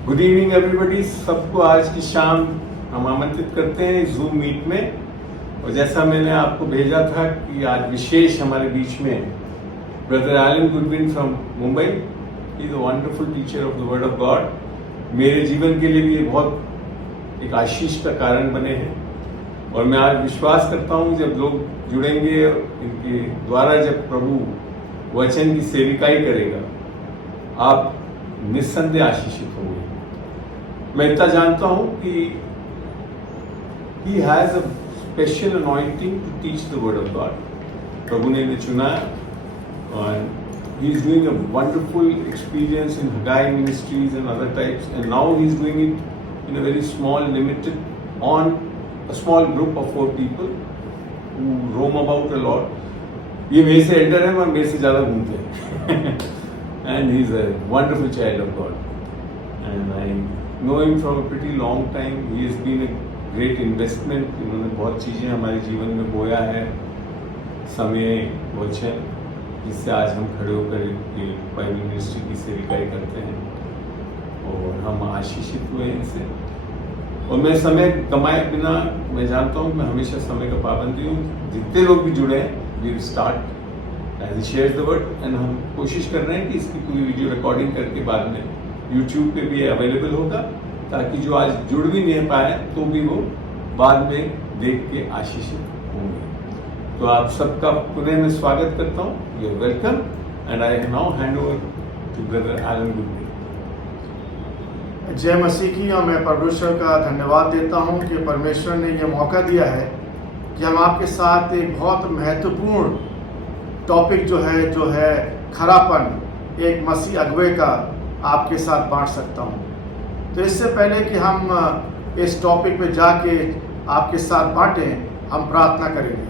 Good evening everybody. सबको आज की शाम हम आमंत्रित करते हैं जूम मीट में। और जैसा मैंने आपको भेजा था कि आज विशेष हमारे बीच में brother Alan Goodwin from Mumbai. He is a wonderful teacher of the word of God. मेरे जीवन के लिए भी ये बहुत एक आशीष का कारण बने हैं। और मैं आज विश्वास करता हूँ जब लोग जुड़ेंगे इनके द्वारा, जब प्रभु वचन की सेविकाई करेगा, आप निस्संदेह आशीषित होंगे। मैं इतना जानता हूं कि he has a special anointing to teach the word of God. प्रभु ने इन्हें चुना और he is doing a wonderful experience in Haggai ministries and other types, and now he is doing it in a very small, limited, on a small group of 4 people who roam about a lot. ये मेरे से Elder है, मैं मेरे से ज़्यादा घूमते हैं and he is a wonderful child of God, and I know him from a pretty long time. He has been a great investment. इन्होंने बहुत चीज़ें हमारे जीवन में बोया है, समय, वचन, जिससे आज हम खड़े होकर बाइबल मिनिस्ट्री की सेविकाई करते हैं और हम आशीषित हुए हैं इनसे। और मैं समय कमाए बिना, मैं जानता हूँ मैं हमेशा समय का पाबंदी हूँ। जितने लोग भी जुड़े हैं, we will start as he shares the word, and हम कोशिश कर रहे हैं कि इसकी पूरी वीडियो रिकॉर्डिंग करके बाद में YouTube पे भी अवेलेबल होगा, ताकि जो आज जुड़ भी नहीं पाए तो भी वो बाद में देख के आशीषित होंगे। तो आप सबका पुनः मैं स्वागत करता हूँ। You are welcome, and I now hand over to brother Alan Goodwin. जय मसीह की। और मैं परमेश्वर का धन्यवाद देता हूँ कि परमेश्वर ने यह मौका दिया है कि हम आपके साथ एक बहुत महत्वपूर्ण टॉपिक जो है खरापन, एक मसीह अगुवे का आपके साथ बांट सकता हूं। तो इससे पहले कि हम इस टॉपिक पे जाके आपके साथ बांटें, हम प्रार्थना करेंगे।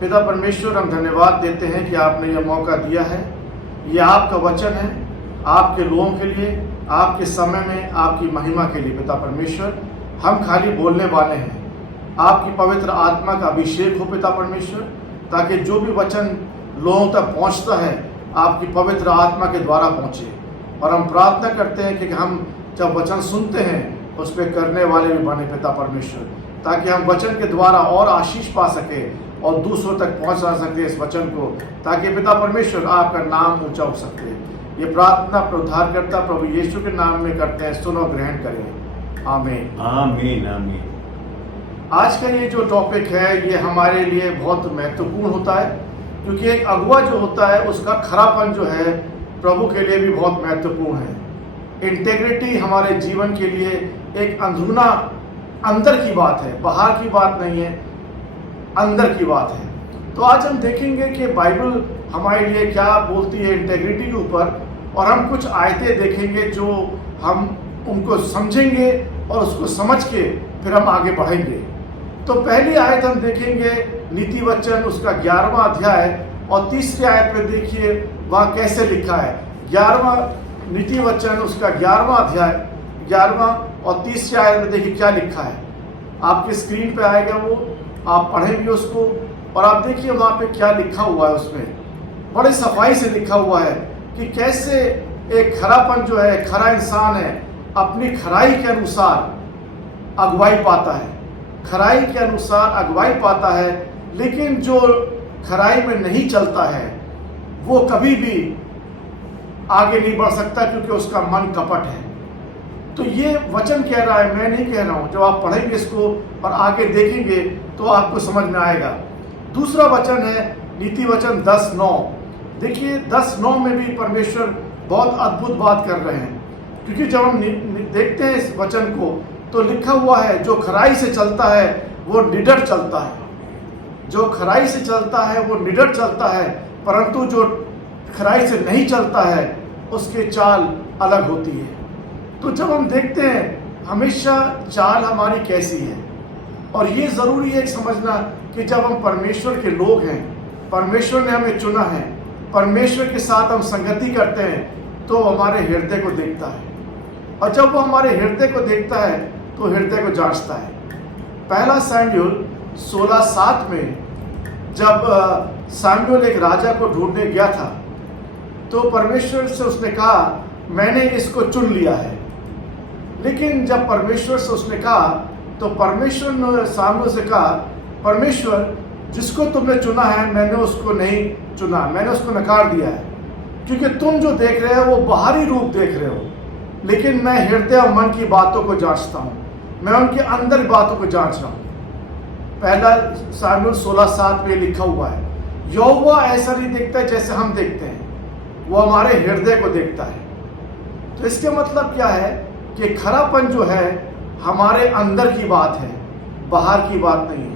पिता परमेश्वर, हम धन्यवाद देते हैं कि आपने यह मौका दिया है। यह आपका वचन है, आपके लोगों के लिए, आपके समय में, आपकी महिमा के लिए। पिता परमेश्वर, हम खाली बोलने वाले हैं। आपकी पवित्र आत्मा का अभिषेक हो पिता परमेश्वर, ताकि जो भी वचन लोगों तक पहुंचता है आपकी पवित्र आत्मा के द्वारा पहुंचे। और हम प्रार्थना करते हैं कि हम जब वचन सुनते हैं उस पर करने वाले भी बने पिता परमेश्वर, ताकि हम वचन के द्वारा और आशीष पा सके और दूसरों तक पहुंचा सके इस वचन को, ताकि पिता परमेश्वर आपका नाम ऊंचा हो सके। ये प्रार्थना उद्धारकर्ता प्रभु यीशु के नाम में करते हैं, सुनो, ग्रहण करें। आमीन आमीन आमीन। आज का ये जो टॉपिक है ये हमारे लिए बहुत महत्वपूर्ण होता है, क्योंकि एक अगुवा जो होता है उसका खरापन जो है प्रभु के लिए भी बहुत महत्वपूर्ण है। इंटेग्रिटी हमारे जीवन के लिए एक अंदरूना, अंदर की बात है, बाहर की बात नहीं है, अंदर की बात है। तो आज हम देखेंगे कि बाइबल हमारे लिए क्या बोलती है इंटेग्रिटी के ऊपर, और हम कुछ आयतें देखेंगे जो हम उनको समझेंगे और उसको समझ के फिर हम आगे बढ़ेंगे। तो पहली आयत हम देखेंगे नीति वचन उसका 11वां अध्याय, और तीसरी आयत में देखिए वहाँ कैसे लिखा है। 11वां नीति वचन उसका 11वां अध्याय, 11वां और तीसरी आयत में देखिए क्या लिखा है। आपकी स्क्रीन पे आएगा वो, आप पढ़ेंगे उसको और आप देखिए वहाँ पे क्या लिखा हुआ है। उसमें बड़ी सफाई से लिखा हुआ है कि कैसे एक खरापन जो है, खरा इंसान है, अपनी खराई के अनुसार अगुवाई पाता है, खराई के अनुसार अगुवाई पाता है। लेकिन जो खराई में नहीं चलता है वो कभी भी आगे नहीं बढ़ सकता, क्योंकि उसका मन कपट है। तो ये वचन कह रहा है, मैं नहीं कह रहा हूं। जब आप पढ़ेंगे इसको और आगे देखेंगे तो आपको समझ में आएगा। दूसरा वचन है नीति वचन 10:9। देखिए 10:9 में भी परमेश्वर बहुत अद्भुत बात कर रहे हैं, क्योंकि जब हम देखते हैं इस वचन को तो लिखा हुआ है जो खराई से चलता है वो निडर चलता है। जो खराई से चलता है वो निडर चलता है, परंतु जो खराई से नहीं चलता है उसकी चाल अलग होती है। तो जब हम देखते हैं हमेशा चाल हमारी कैसी है, और ये ज़रूरी है समझना कि जब हम परमेश्वर के लोग हैं, परमेश्वर ने हमें चुना है, परमेश्वर के साथ हम संगति करते हैं, तो हमारे हृदय को देखता है। और जब वो हमारे हृदय को देखता है तो हृदय को जांचता है। पहला शमूएल 16:7 में जब शमूएल एक राजा को ढूंढने गया था तो परमेश्वर से उसने कहा मैंने इसको चुन लिया है, लेकिन जब परमेश्वर से उसने कहा, तो परमेश्वर ने सामूएल से कहा, परमेश्वर जिसको तुमने चुना है मैंने उसको नहीं चुना, मैंने उसको नकार दिया है, क्योंकि तुम जो देख रहे हो वो बाहरी रूप देख रहे हो, लेकिन मैं हृदय और मन की बातों को जांचता हूँ, मैं उनके अंदर की बातों को जांच रहा हूँ। पहला सामुएल 16:7 में लिखा हुआ है, यहोवा ऐसा नहीं देखता है जैसे हम देखते हैं, वो हमारे हृदय को देखता है। तो इसके मतलब क्या है कि खरापन जो है हमारे अंदर की बात है, बाहर की बात नहीं है।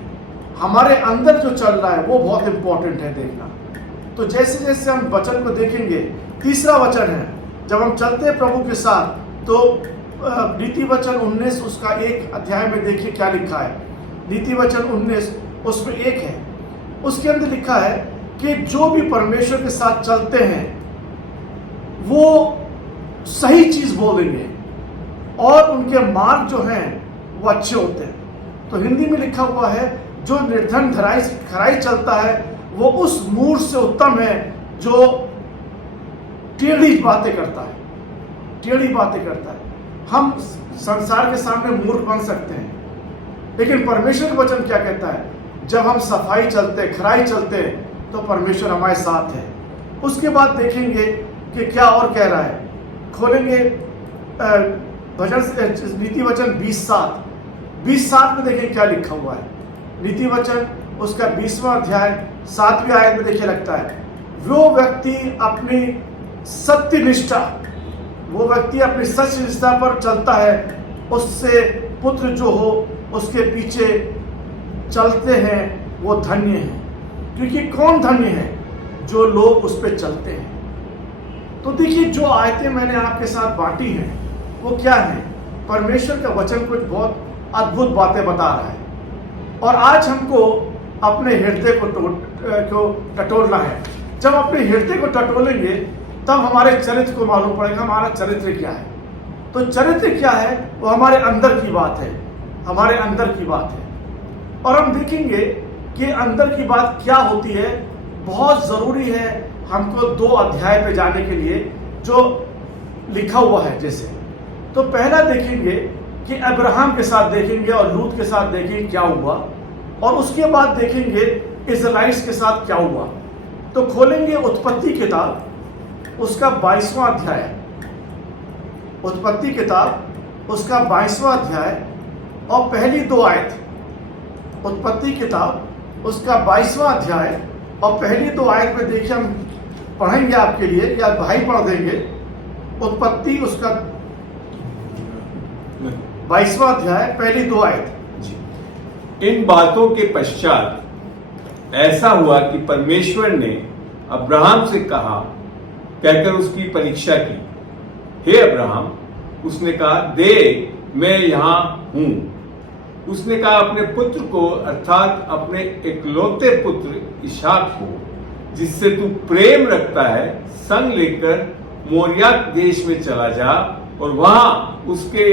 हमारे अंदर जो चल रहा है वो बहुत इंपॉर्टेंट है देखना। तो जैसे जैसे हम वचन को देखेंगे, तीसरा वचन है, जब हम चलते हैं प्रभु के साथ, तो नीति वचन 19 उसका 1 अध्याय में देखिए क्या लिखा है। नीति वचन 19 उसमें 1 है, उसके अंदर लिखा है कि जो भी परमेश्वर के साथ चलते हैं वो सही चीज बोलेंगे और उनके मार्ग जो हैं वो अच्छे होते हैं। तो हिंदी में लिखा हुआ है, जो निर्धन खराई चलता है वो उस मूर्ख से उत्तम है जो टेढ़ी बातें करता है, टेढ़ी बातें करता है। हम संसार के सामने मूर्ख बन सकते हैं, लेकिन परमेश्वर का वचन क्या कहता है, जब हम सफाई चलते, खराई चलते तो परमेश्वर हमारे साथ है। उसके बाद देखेंगे कि क्या और कह रहा है। खोलेंगे भजन नीति वचन 20:7 में देखिए क्या लिखा हुआ है। नीति वचन उसका 20वां अध्याय 7वीं आयत में देखिए लगता है, वो व्यक्ति अपनी सत्यनिष्ठा, वो व्यक्ति अपनी सत्यनिष्ठा पर चलता है, उससे पुत्र जो हो उसके पीछे चलते हैं वो धन्य है। क्योंकि कौन धन्य है, जो लोग उस पर चलते हैं। तो देखिए जो आयतें मैंने आपके साथ बांटी हैं वो क्या है, परमेश्वर का वचन कुछ बहुत अद्भुत बातें बता रहा है, और आज हमको अपने हृदय को टटोलना है। जब अपने हृदय को टटोलेंगे तब हमारे चरित्र को मालूम पड़ेगा हमारा चरित्र क्या है। तो चरित्र क्या है, वो हमारे अंदर की बात है, हमारे अंदर की बात है। और हम देखेंगे कि अंदर की बात क्या होती है। बहुत जरूरी है हमको 2 अध्याय पे जाने के लिए जो लिखा हुआ है। जैसे तो पहला देखेंगे कि अब्राहम के साथ देखेंगे और लूत के साथ देखेंगे क्या हुआ, और उसके बाद देखेंगे इजराइल्स के साथ क्या हुआ। तो खोलेंगे उत्पत्ति किताब उसका 22वां अध्याय, उत्पत्ति किताब उसका 22वां अध्याय और पहली 2 आयत। उत्पत्ति किताब उसका 22वां अध्याय और पहली 2 आयत में देखिए, हम पढ़ेंगे आपके लिए या भाई पढ़ देंगे। उत्पत्ति उसका 22वां अध्याय पहली 2 आयत। इन बातों के पश्चात ऐसा हुआ कि परमेश्वर ने अब्राहम से कहा, कहकर उसकी परीक्षा की, हे अब्राहम। उसने कहा, देख मैं यहां हूं। उसने कहा, अपने पुत्र को अर्थात अपने इकलौते पुत्र इसहाक को, जिससे तू प्रेम रखता है, संग लेकर मोरिया देश में चला जा और वहां उसके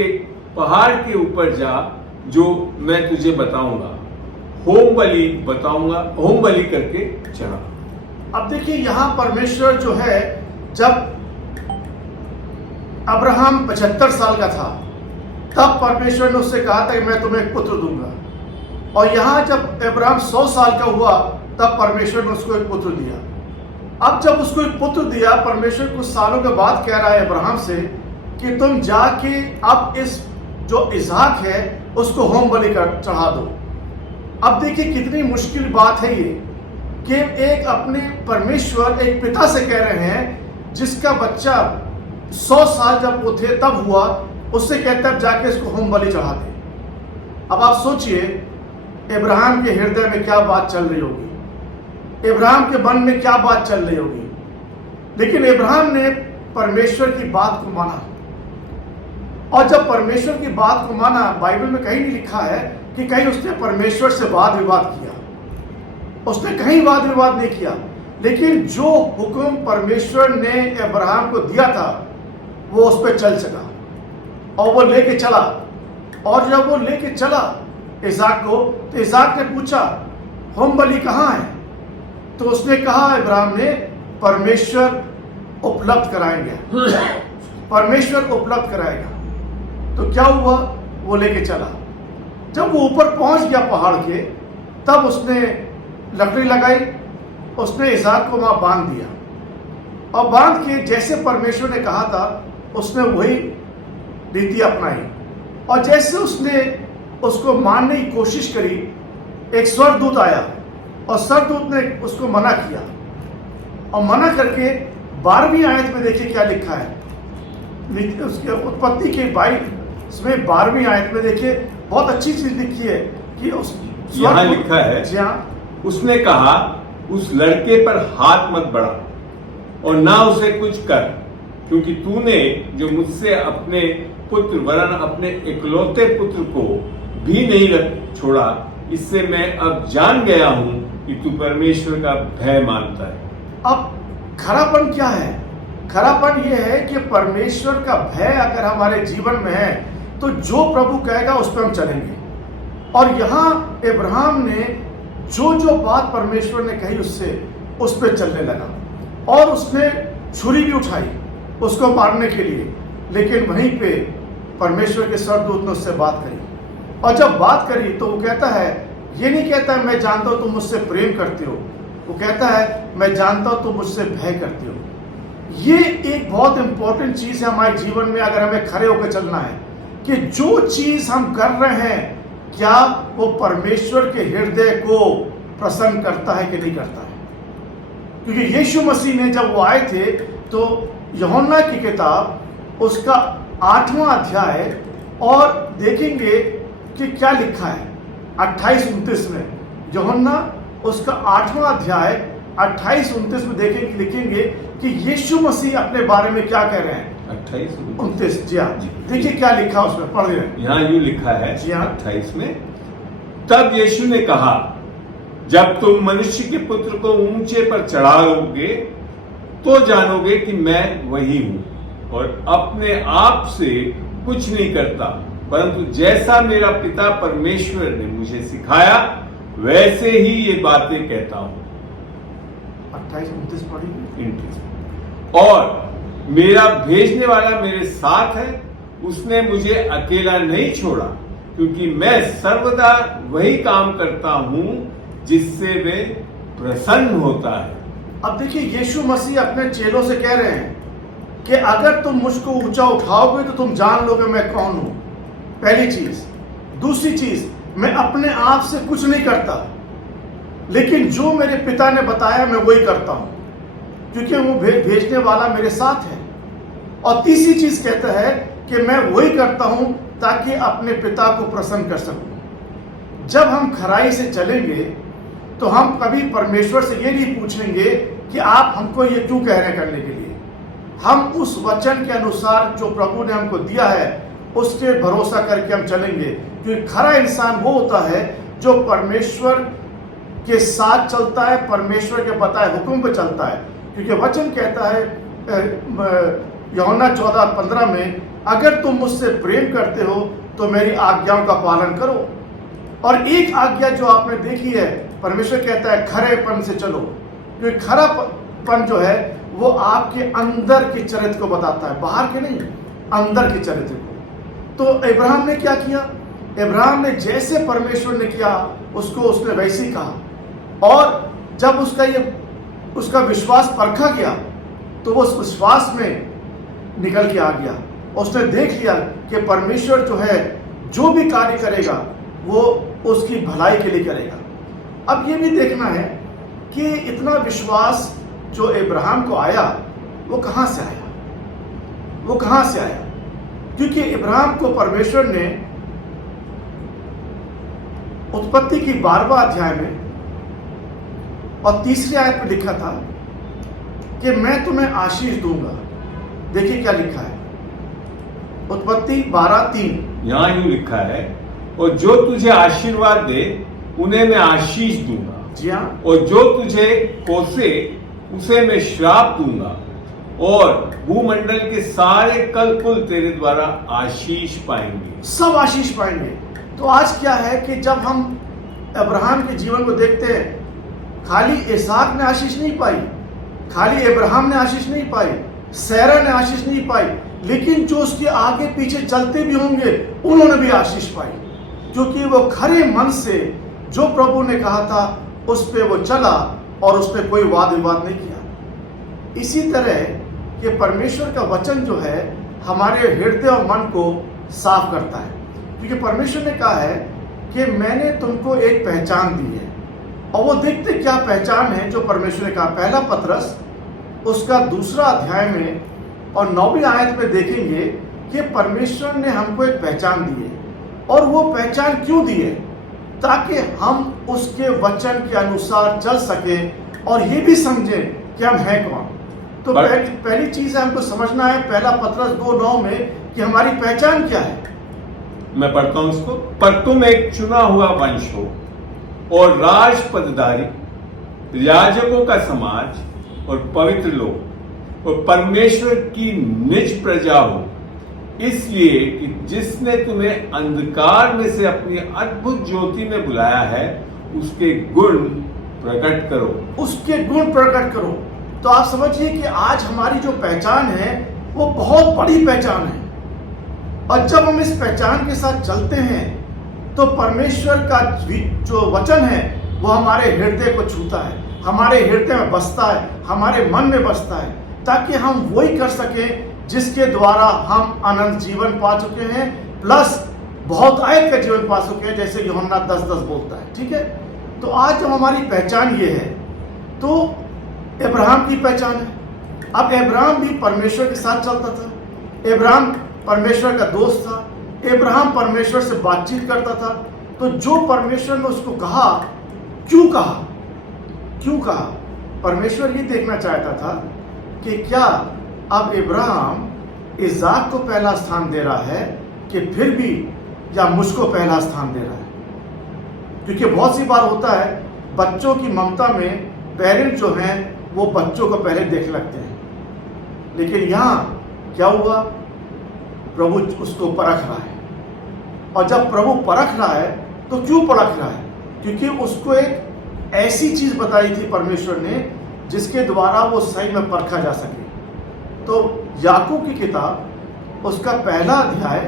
पहाड़ के ऊपर जा जो मैं तुझे बताऊंगा, होम बलि करके चढ़ा। अब देखिए यहां परमेश्वर जो है, जब अब्राहम 75 साल का था तब परमेश्वर ने उससे कहा था कि मैं तुम्हें एक पुत्र दूंगा, और यहां जब अब्राहम 100 साल का हुआ तब परमेश्वर ने उसको एक पुत्र दिया। अब जब उसको एक पुत्र दिया, परमेश्वर कुछ सालों के बाद कह रहा है अब्राहम से कि तुम जाके अब इस जो इसहाक है उसको होम बलि कर चढ़ा दो। अब देखिए कितनी मुश्किल बात है ये कि एक अपने परमेश्वर एक पिता से कह रहे हैं जिसका बच्चा 100 साल जब वो थे तब हुआ, उससे कहता है जाके इसको होम बलि चढ़ा दे। अब आप सोचिए इब्राहिम के हृदय में क्या बात चल रही होगी, इब्राहिम के मन में क्या बात चल रही होगी। लेकिन इब्राहिम ने परमेश्वर की बात को माना, और जब परमेश्वर की बात को माना, बाइबल में कहीं नहीं लिखा है कि कहीं उसने परमेश्वर से वाद विवाद किया, उसने कहीं वाद विवाद नहीं किया। लेकिन जो हुक्म परमेश्वर ने अब्राहम को दिया था वो उस पर चल सका, और वो लेके चला। और जब वो लेके चला इसहाक को, तो इसहाक ने पूछा होम बलि कहाँ है? तो उसने कहा, अब्राहम ने, परमेश्वर उपलब्ध कराएंगे, परमेश्वर उपलब्ध कराएगा। तो क्या हुआ, वो लेके चला। जब वो ऊपर पहुंच गया पहाड़ के, तब उसने लकड़ी लगाई, उसने इसहाक को वहां बांध दिया, और बांध के जैसे परमेश्वर ने कहा था उसने वही रीति अपनाई। और जैसे उसने उसको मारने की कोशिश करी, एक स्वर्गदूत आया और स्वर्गदूत ने उसको मना किया, और मना करके 12वीं आयत में देखिए क्या लिखा है। उसके उत्पत्ति के 12वीं आयत में देखिए बहुत अच्छी चीज लिखी है कि उस यहाँ लिखा है, जी हाँ, उसने कहा उस लड़के पर हाथ मत बढ़ा और ना उसे कुछ कर, क्योंकि तूने जो मुझसे अपने पुत्र वरन अपने इकलौते पुत्र को भी नहीं रख छोड़ा, इससे मैं अब जान गया हूं कि तू परमेश्वर का भय मानता है। अब खरापन क्या है? खरापन यह है कि परमेश्वर का भय अगर हमारे जीवन में है तो जो प्रभु कहेगा उस पर हम चलेंगे। और यहाँ अब्राहम ने जो जो बात परमेश्वर ने कही उससे उस पर चलने लगा, और उसने छुरी भी उठाई उसको मारने के लिए, लेकिन वहीं पे परमेश्वर के स्वर्गदूत ने उससे बात करी। और जब बात करी तो वो कहता है, ये नहीं कहता है मैं जानता हूं तुम मुझसे प्रेम करते हो, वो कहता है मैं जानता हूं तुम मुझसे भय करते हो। ये एक बहुत इंपॉर्टेंट चीज है हमारे जीवन में, अगर हमें खड़े होकर चलना है कि जो चीज हम कर रहे हैं क्या वो परमेश्वर के हृदय को प्रसन्न करता है कि नहीं करता है। क्योंकि यीशु मसीह ने जब वो आए थे तो यूहन्ना की किताब उसका 8वां अध्याय, और देखेंगे कि क्या लिखा है 28-29 में। यूहन्ना उसका 8वां अध्याय 28-29 में लिखेंगे कि यीशु मसीह अपने बारे में क्या कह रहे हैं। 28-29, जी हाँ, देखिए क्या लिखा उसमें, पढ़ रहे हैं। यहाँ यूं लिखा है, जी हाँ, 28 में, तब यीशु ने कहा, जब तुम मनुष्य के पुत्र को ऊंचे पर चढ़ाओगे तो जानोगे कि मैं वही हूं, और अपने आप से कुछ नहीं करता, परंतु जैसा मेरा पिता परमेश्वर ने मुझे सिखाया वैसे ही ये बातें कहता हूं। 28-29 पढ़िए। और मेरा भेजने वाला मेरे साथ है, उसने मुझे अकेला नहीं छोड़ा, क्योंकि मैं सर्वदा वही काम करता हूं जिससे वे प्रसन्न होता है। अब देखिए यीशु मसीह अपने चेलों से कह रहे हैं कि अगर तुम मुझको ऊंचा उठाओगे तो तुम जान लोगे मैं कौन हूं, पहली चीज। दूसरी चीज, मैं अपने आप से कुछ नहीं करता, लेकिन जो मेरे पिता ने बताया मैं वही करता हूं, क्योंकि वो भेजने वाला मेरे साथ है। और तीसरी चीज कहता है कि मैं वही करता हूं ताकि अपने पिता को प्रसन्न कर सकूं। जब हम खराई से चलेंगे तो हम कभी परमेश्वर से ये नहीं पूछेंगे कि आप हमको ये क्यों कह रहे हैं करने के लिए। हम उस वचन के अनुसार जो प्रभु ने हमको दिया है उसके भरोसा करके हम चलेंगे, क्योंकि खरा इंसान वो होता है जो परमेश्वर के साथ चलता है, परमेश्वर के बताए हुक्म पे चलता है। क्योंकि वचन कहता है यूहन्ना 14:15 में, अगर तुम मुझसे प्रेम करते हो तो मेरी आज्ञाओं का पालन करो। और एक आज्ञा जो आपने देखी है, परमेश्वर कहता है खरेपन से चलो, क्योंकि खरापन जो है वो आपके अंदर के चरित्र को बताता है, बाहर के नहीं, अंदर के चरित्र को। तो अब्राहम ने क्या किया? अब्राहम ने जैसे परमेश्वर ने किया उसको उसने वैसे ही कहा, और जब उसका विश्वास परखा गया तो वो उस विश्वास में निकल के आ गया। उसने देख लिया कि परमेश्वर जो है जो भी कार्य करेगा वो उसकी भलाई के लिए करेगा। अब ये भी देखना है कि इतना विश्वास जो अब्राहम को आया वो कहां से आया, वो कहां से आया? क्योंकि अब्राहम को परमेश्वर ने उत्पत्ति की 12वां अध्याय में और 3री आयत में लिखा था कि मैं तुम्हें आशीष दूंगा। देखिए क्या लिखा है, उत्पत्ति 12:3। यहां यूं लिखा है, और जो तुझे आशीर्वाद दे उन्हें मैं आशीष दूंगा, जी हाँ, और जो तुझे कोसे उसे मैं श्राप दूंगा, और भूमंडल के सारे कल कुल तेरे द्वारा आशीष पाएंगे। सब आशीष पाएंगे। तो आज क्या है कि जब हम अब्राहम के जीवन को देखते हैं, खाली इसहाक ने आशीष नहीं पाई, खाली अब्राहम ने आशीष नहीं पाई, सैरा ने आशीष नहीं पाई, लेकिन जो उसके आगे पीछे चलते भी होंगे उन्होंने भी आशीष पाई, क्योंकि वो खरे मन से जो प्रभु ने कहा था उस पे वो चला और उस पे कोई वाद विवाद नहीं किया। इसी तरह कि परमेश्वर का वचन जो है हमारे हृदय और मन को साफ करता है, क्योंकि परमेश्वर ने कहा है कि मैंने तुमको एक पहचान दी है। और वो देखते क्या पहचान है जो परमेश्वर ने कहा। पहला पतरस उसका 2 अध्याय में और 9वीं आयत में देखेंगे कि परमेश्वर ने हमको एक पहचान दी है। और वो पहचान क्यों दी है? ताकि हम उसके वचन के अनुसार चल सके और ये भी समझें कि हम हैं कौन। तो पहली चीज है हमको समझना है पहला पतरस 2:9 में कि हमारी पहचान क्या है। मैं पढ़ता हूं इसको। पर तुम एक चुना हुआ वंश हो और राजपदधारी, याजकों का समाज और पवित्र लोग और परमेश्वर की निज प्रजा हो, इसलिए कि जिसने तुम्हें अंधकार में से अपनी अद्भुत ज्योति में बुलाया है उसके गुण प्रकट करो। उसके गुण प्रकट करो। तो आप समझिए कि आज हमारी जो पहचान है वो बहुत बड़ी पहचान है, और जब हम इस पहचान के साथ चलते हैं तो परमेश्वर का जो वचन है वो हमारे हृदय को छूता है, हमारे हृदय में बसता है, हमारे मन में बसता है, ताकि हम वही कर सकें जिसके द्वारा हम अनंत जीवन पा चुके हैं, प्लस बहुत आयत का जीवन पा चुके हैं, जैसे यूहन्ना 10:10 बोलता है। ठीक है, तो आज जब हमारी पहचान ये है तो अब्राहम की पहचान है। अब अब्राहम भी परमेश्वर के साथ चलता था, अब्राहम परमेश्वर का दोस्त था, अब्राहम परमेश्वर से बातचीत करता था। तो जो परमेश्वर ने उसको कहा, क्यों कहा? परमेश्वर ये देखना चाहता था कि क्या अब अब्राहम इज़ाक को पहला स्थान दे रहा है कि फिर भी या मुझको पहला स्थान दे रहा है। क्योंकि बहुत सी बार होता है बच्चों की ममता में पेरेंट्स जो हैं वो बच्चों को पहले देख लगते हैं, लेकिन यहाँ क्या हुआ? प्रभु उसको परख रहा है। और जब प्रभु परख रहा है तो क्यों परख रहा है? क्योंकि उसको एक ऐसी चीज बताई थी परमेश्वर ने जिसके द्वारा वो सही में परखा जा सके। तो याकूब की किताब उसका पहला अध्याय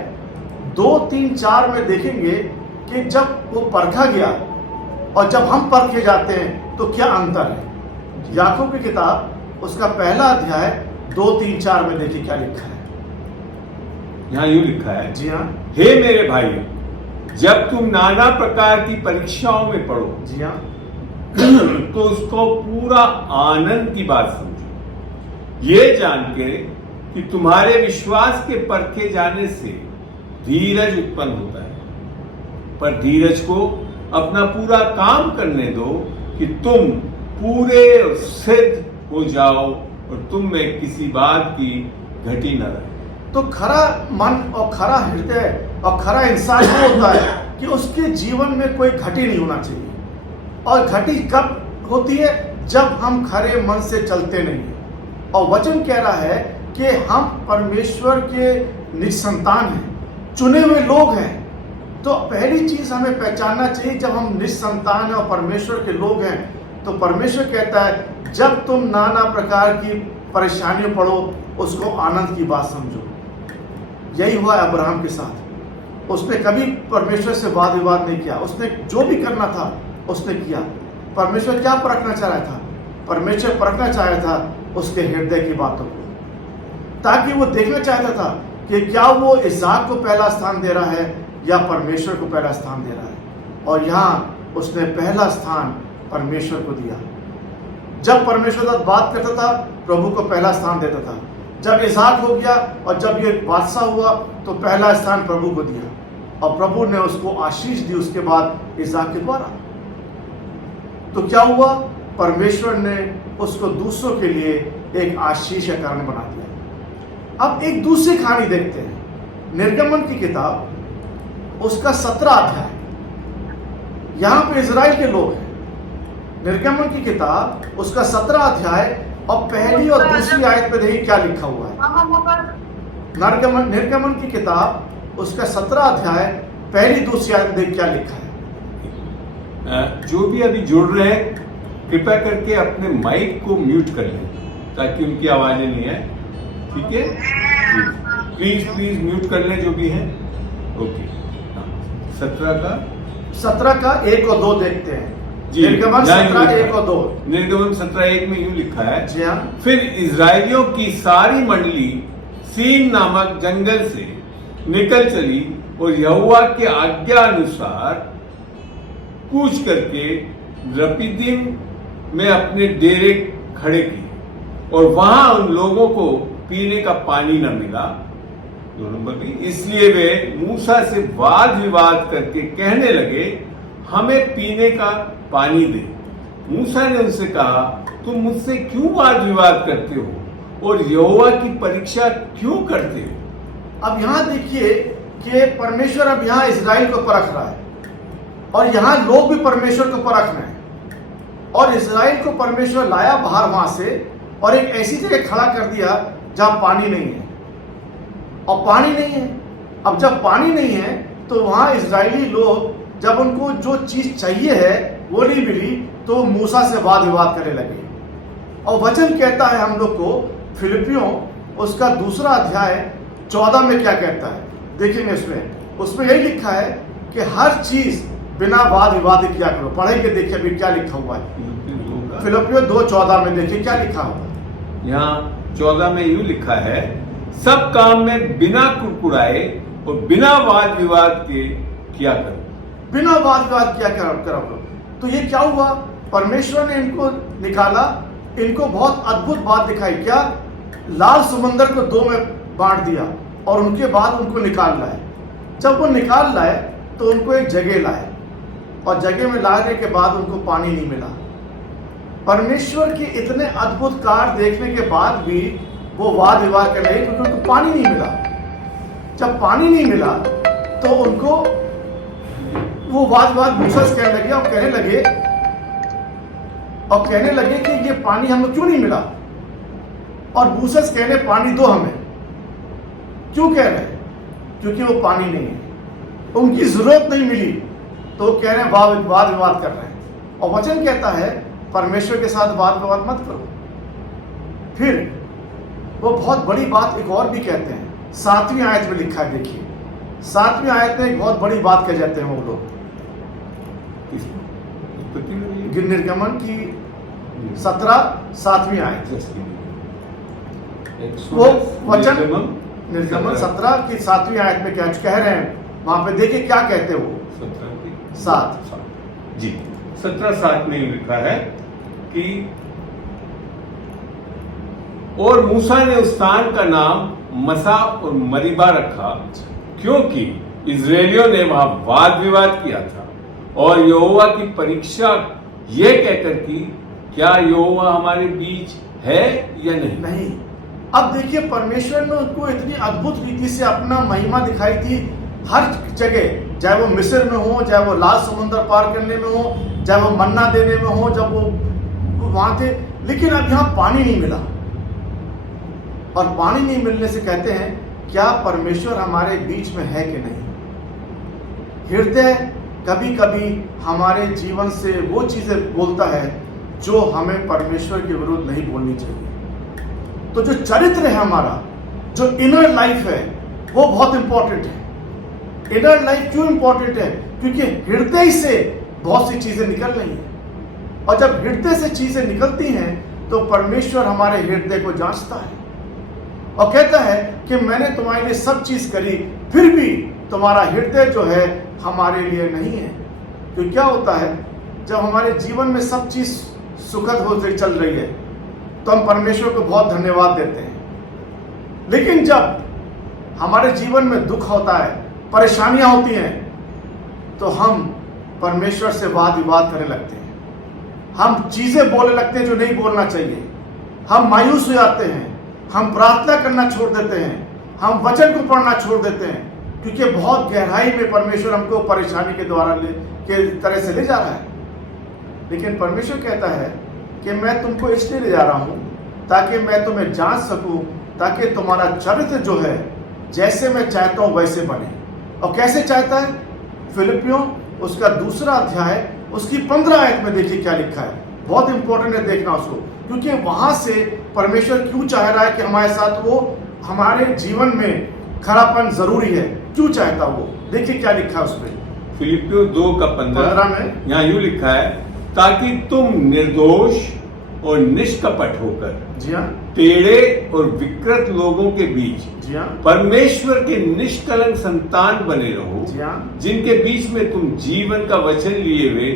2, 3, 4 में देखेंगे कि जब वो परखा गया और जब हम परखे जाते हैं तो क्या अंतर है। याकूब की किताब उसका पहला अध्याय 2, 3, 4 में देखिए क्या लिखा है। यहाँ यूं लिखा है, जी हाँ, हे मेरे भाइयों, जब तुम नाना प्रकार की परीक्षाओं में पड़ो, जी हाँ, तो उसको पूरा आनंद की बात समझो, ये जान के कि तुम्हारे विश्वास के परखे जाने से धीरज उत्पन्न होता है। पर धीरज को अपना पूरा काम करने दो कि तुम पूरे और सिद्ध हो जाओ और तुम में किसी बात की घटी न रहे। तो खरा मन और खरा हृदय और खरा इंसान वो होता है कि उसके जीवन में कोई घटी नहीं होना चाहिए। और घटी कब होती है? जब हम खरे मन से चलते नहीं हैं। और वचन कह रहा है कि हम परमेश्वर के निज संतान हैं, चुने हुए लोग हैं। तो पहली चीज हमें पहचानना चाहिए, जब हम निज संतान हैं और परमेश्वर के लोग हैं, तो परमेश्वर कहता है जब तुम नाना प्रकार की परेशानियों पड़ो उसको आनंद की बात समझो। यही हुआ अब्राहम के साथ। उसने कभी परमेश्वर से वाद विवाद नहीं किया, उसने जो भी करना था उसने किया। परमेश्वर क्या परखना चाह रहा था? परमेश्वर परखना चाह रहा था उसके हृदय की बातों को, ताकि वो देखना चाहता था कि क्या वो इसाक को पहला स्थान दे रहा है या परमेश्वर को पहला स्थान दे रहा है। और यहाँ उसने पहला स्थान परमेश्वर को दिया। जब परमेश्वर साथ बात करता था प्रभु को पहला स्थान देता था। जब इसाक हो गया और जब ये बादशाह हुआ तो पहला स्थान प्रभु को दिया और प्रभु ने उसको आशीष दी उसके बाद इसाक के द्वारा। तो क्या हुआ? परमेश्वर ने उसको दूसरों के लिए एक आशीष का कारण बना दिया। अब एक दूसरी कहानी देखते हैं, निर्गमन की किताब उसका 17 अध्याय। यहां पे इजराइल के लोग हैं। निर्गमन की किताब उसका 17 अध्याय और पहली और दूसरी आयत पे देखिए क्या लिखा हुआ है। निर्गमन की किताब उसका 17 अध्याय पहली दूसरी आयत में देखिए क्या लिखा है। जो भी अभी जुड़ रहे हैं कृपया करके अपने माइक को म्यूट कर लें ताकि उनकी आवाजें नहीं आए। ठीक है? प्लीज म्यूट कर लें जो भी हैं। ओके, 17 का 1 और 2 देखते हैं। जी, निर्गमन यहाँ यूं 17 लिखा 1 और 2। निर्गमन 17:1 में यूं लिखा है, जी हाँ। फिर इजराइलियों की सारी मंडली सीन नामक जंगल से निकल चली और यहोवा की आज्ञा अनुसार कूच करके रपीदीम में अपने डेरे खड़े किए और वहां उन लोगों को पीने का पानी न मिला। 2 नंबर भी, इसलिए वे मूसा से वाद विवाद करके कहने लगे, हमें पीने का पानी दे। मूसा ने उनसे कहा, तुम मुझसे क्यों वाद विवाद करते हो और यहोवा की परीक्षा क्यों करते हो? अब यहां देखिए कि परमेश्वर अब यहां इजराइल को परख रहा है और यहां लोग भी परमेश्वर को परख रहे हैं। और इजराइल को परमेश्वर लाया बाहर वहां से और एक ऐसी जगह खड़ा कर दिया जहां पानी नहीं है। और पानी नहीं है, अब जब पानी नहीं है तो वहां इजरायली लोग जब उनको जो चीज चाहिए है वो नहीं मिली तो मूसा से वाद विवाद करने लगे। और वचन कहता है हम लोग को फिलिपियों उसका 2 अध्याय 14 में क्या कहता है, देखेंगे उसमें यही लिखा है कि हर चीज बिना वाद विवाद किया करो। पढ़े के देखिए अभी क्या लिखा हुआ है फिलिपियों 2:14 में, देखिए क्या लिखा हुआ है। यहाँ 14 में यूं लिखा है, सब काम में बिना कुड़कुड़ाए और बिना वाद विवाद के किया करो। बिना वाद विवाद किया करो। तो ये क्या हुआ, परमेश्वर ने इनको निकाला, इनको बहुत अद्भुत बात दिखाई। क्या, लाल समुंदर को 2 में बांट दिया और उनके बाद उनको निकाल लाए। जब वो निकाल लाए तो उनको एक जगह लाए और जगह में लाने के बाद उनको पानी नहीं मिला। परमेश्वर के इतने अद्भुत कार्य देखने के बाद भी वो वाद विवाद कर रहे क्योंकि उनको पानी नहीं मिला। जब पानी नहीं मिला तो उनको वो वाद विवाद मूसा से कहने लगे और कहने लगे कि ये पानी हमें क्यों नहीं मिला। और मूसा से कहने पानी दो हमें। क्यों कह रहे हैं, क्योंकि वो पानी नहीं है, उनकी जरूरत नहीं मिली तो कह रहे हैं वाद विवाद कर रहे हैं। और वचन कहता है परमेश्वर के साथ वाद विवाद मत करो। फिर वो बहुत बड़ी बात एक और भी कहते हैं, 7वीं आयत में लिखा है। देखिए 7वीं आयत में एक बहुत बड़ी बात कह जाते हैं वो लोग। निर्गमन की 7वीं आयत, वो वचन निर्गमन 17 की 7वीं आयत में क्या कह रहे हैं वहां पे, देखिए क्या कहते हैं वो 7 जी 17:7 में लिखा है कि और मूसा ने उस स्थान का नाम मसा और मरीबा रखा क्योंकि इजरायलियों ने वहां वाद विवाद किया था और यहोवा की परीक्षा यह कहकर की, क्या यहोवा हमारे बीच है या नहीं। अब देखिए परमेश्वर ने उनको इतनी अद्भुत रीति से अपना महिमा दिखाई थी हर जगह, चाहे वो मिस्र में हो, चाहे वो लाल समुद्र पार करने में हो, चाहे वो मन्ना देने में हो जब वो वहां थे। लेकिन अब यहां पानी नहीं मिला और पानी नहीं मिलने से कहते हैं क्या परमेश्वर हमारे बीच में है कि नहीं। हृदय कभी कभी हमारे जीवन से वो चीजें बोलता है जो हमें परमेश्वर के विरुद्ध नहीं बोलनी चाहिए। तो जो चरित्र है हमारा, जो इनर लाइफ है, वो बहुत इंपॉर्टेंट है। इनर लाइफ क्यों इंपॉर्टेंट है, क्योंकि हृदय से बहुत सी चीजें निकल रही हैं और जब हृदय से चीजें निकलती हैं तो परमेश्वर हमारे हृदय को जांचता है और कहता है कि मैंने तुम्हारे लिए सब चीज करी, फिर भी तुम्हारा हृदय जो है हमारे लिए नहीं है। तो क्या होता है जब हमारे जीवन में सब चीज सुखद होते चल रही है तो हम परमेश्वर को बहुत धन्यवाद देते हैं, लेकिन जब हमारे जीवन में दुख होता है, परेशानियां होती हैं, तो हम परमेश्वर से वाद विवाद करने लगते हैं। हम चीजें बोलने लगते हैं जो नहीं बोलना चाहिए, हम मायूस हो जाते हैं, हम प्रार्थना करना छोड़ देते हैं, हम वचन को पढ़ना छोड़ देते हैं, क्योंकि बहुत गहराई में परमेश्वर हमको परेशानी के द्वारा के तरह से ले जा रहा है। लेकिन परमेश्वर कहता है कि मैं तुमको इसलिए ले जा रहा हूं ताकि मैं तुम्हें जांच सकूं, ताकि तुम्हारा चरित्र जो है जैसे मैं चाहता हूं वैसे बने। और कैसे चाहता है, फिलिपियों उसका 2 अध्याय उसकी 15 आयत में देखिए क्या लिखा है। बहुत इंपॉर्टेंट है देखना उसको, क्योंकि वहां से परमेश्वर क्यों चाह रहा है कि हमारे साथ वो हमारे जीवन में खरापन जरूरी है। क्यों चाहता वो? देखिए क्या लिखा है उसमें फिलिपियो 2:15 15 में। यहाँ यूं लिखा है, ताकि तुम निर्दोष और निष्कपट होकर जी हाँ, टेढ़े और विकृत लोगों के बीच जी हाँ, परमेश्वर के निष्कलंक संतान बने रहो, जी हाँ, जिनके बीच में तुम जीवन का वचन लिए हुए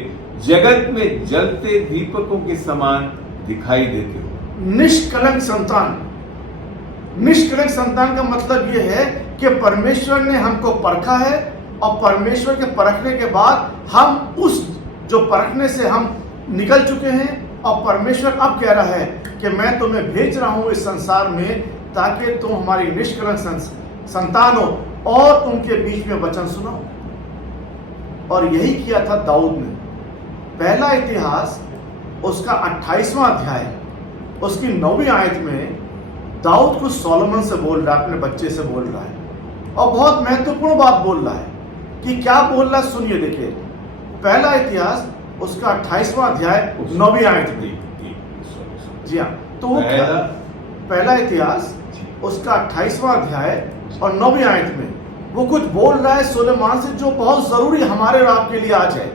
जगत में जलते दीपकों के समान दिखाई देते हो। निष्कलंक संतान। निष्कलंक संतान का मतलब यह है कि परमेश्वर ने हमको परखा है और परमेश्वर के परखने के बाद हम उस जो परखने से हम निकल चुके हैं और परमेश्वर अब कह रहा है कि मैं तुम्हें भेज रहा हूं इस संसार में ताकि तुम हमारी निष्कलंक संतान हो और उनके बीच में वचन सुनाओ। और यही किया था दाऊद ने। पहला इतिहास उसका 28वां अध्याय उसकी 9वीं आयत में दाऊद को सोलोमन से बोल रहा है, अपने बच्चे से बोल रहा है और बहुत महत्वपूर्ण बात बोल रहा है। कि क्या बोल रहा है सुनिए, देखिए पहला इतिहास उसका 28वां अध्याय 9वीं आयत में। जी हाँ, तो वो पहला इतिहास उसका 28वां अध्याय और 9वीं आयत में वो कुछ बोल रहा है सुलेमान से जो बहुत जरूरी हमारे और आपके लिए आज है।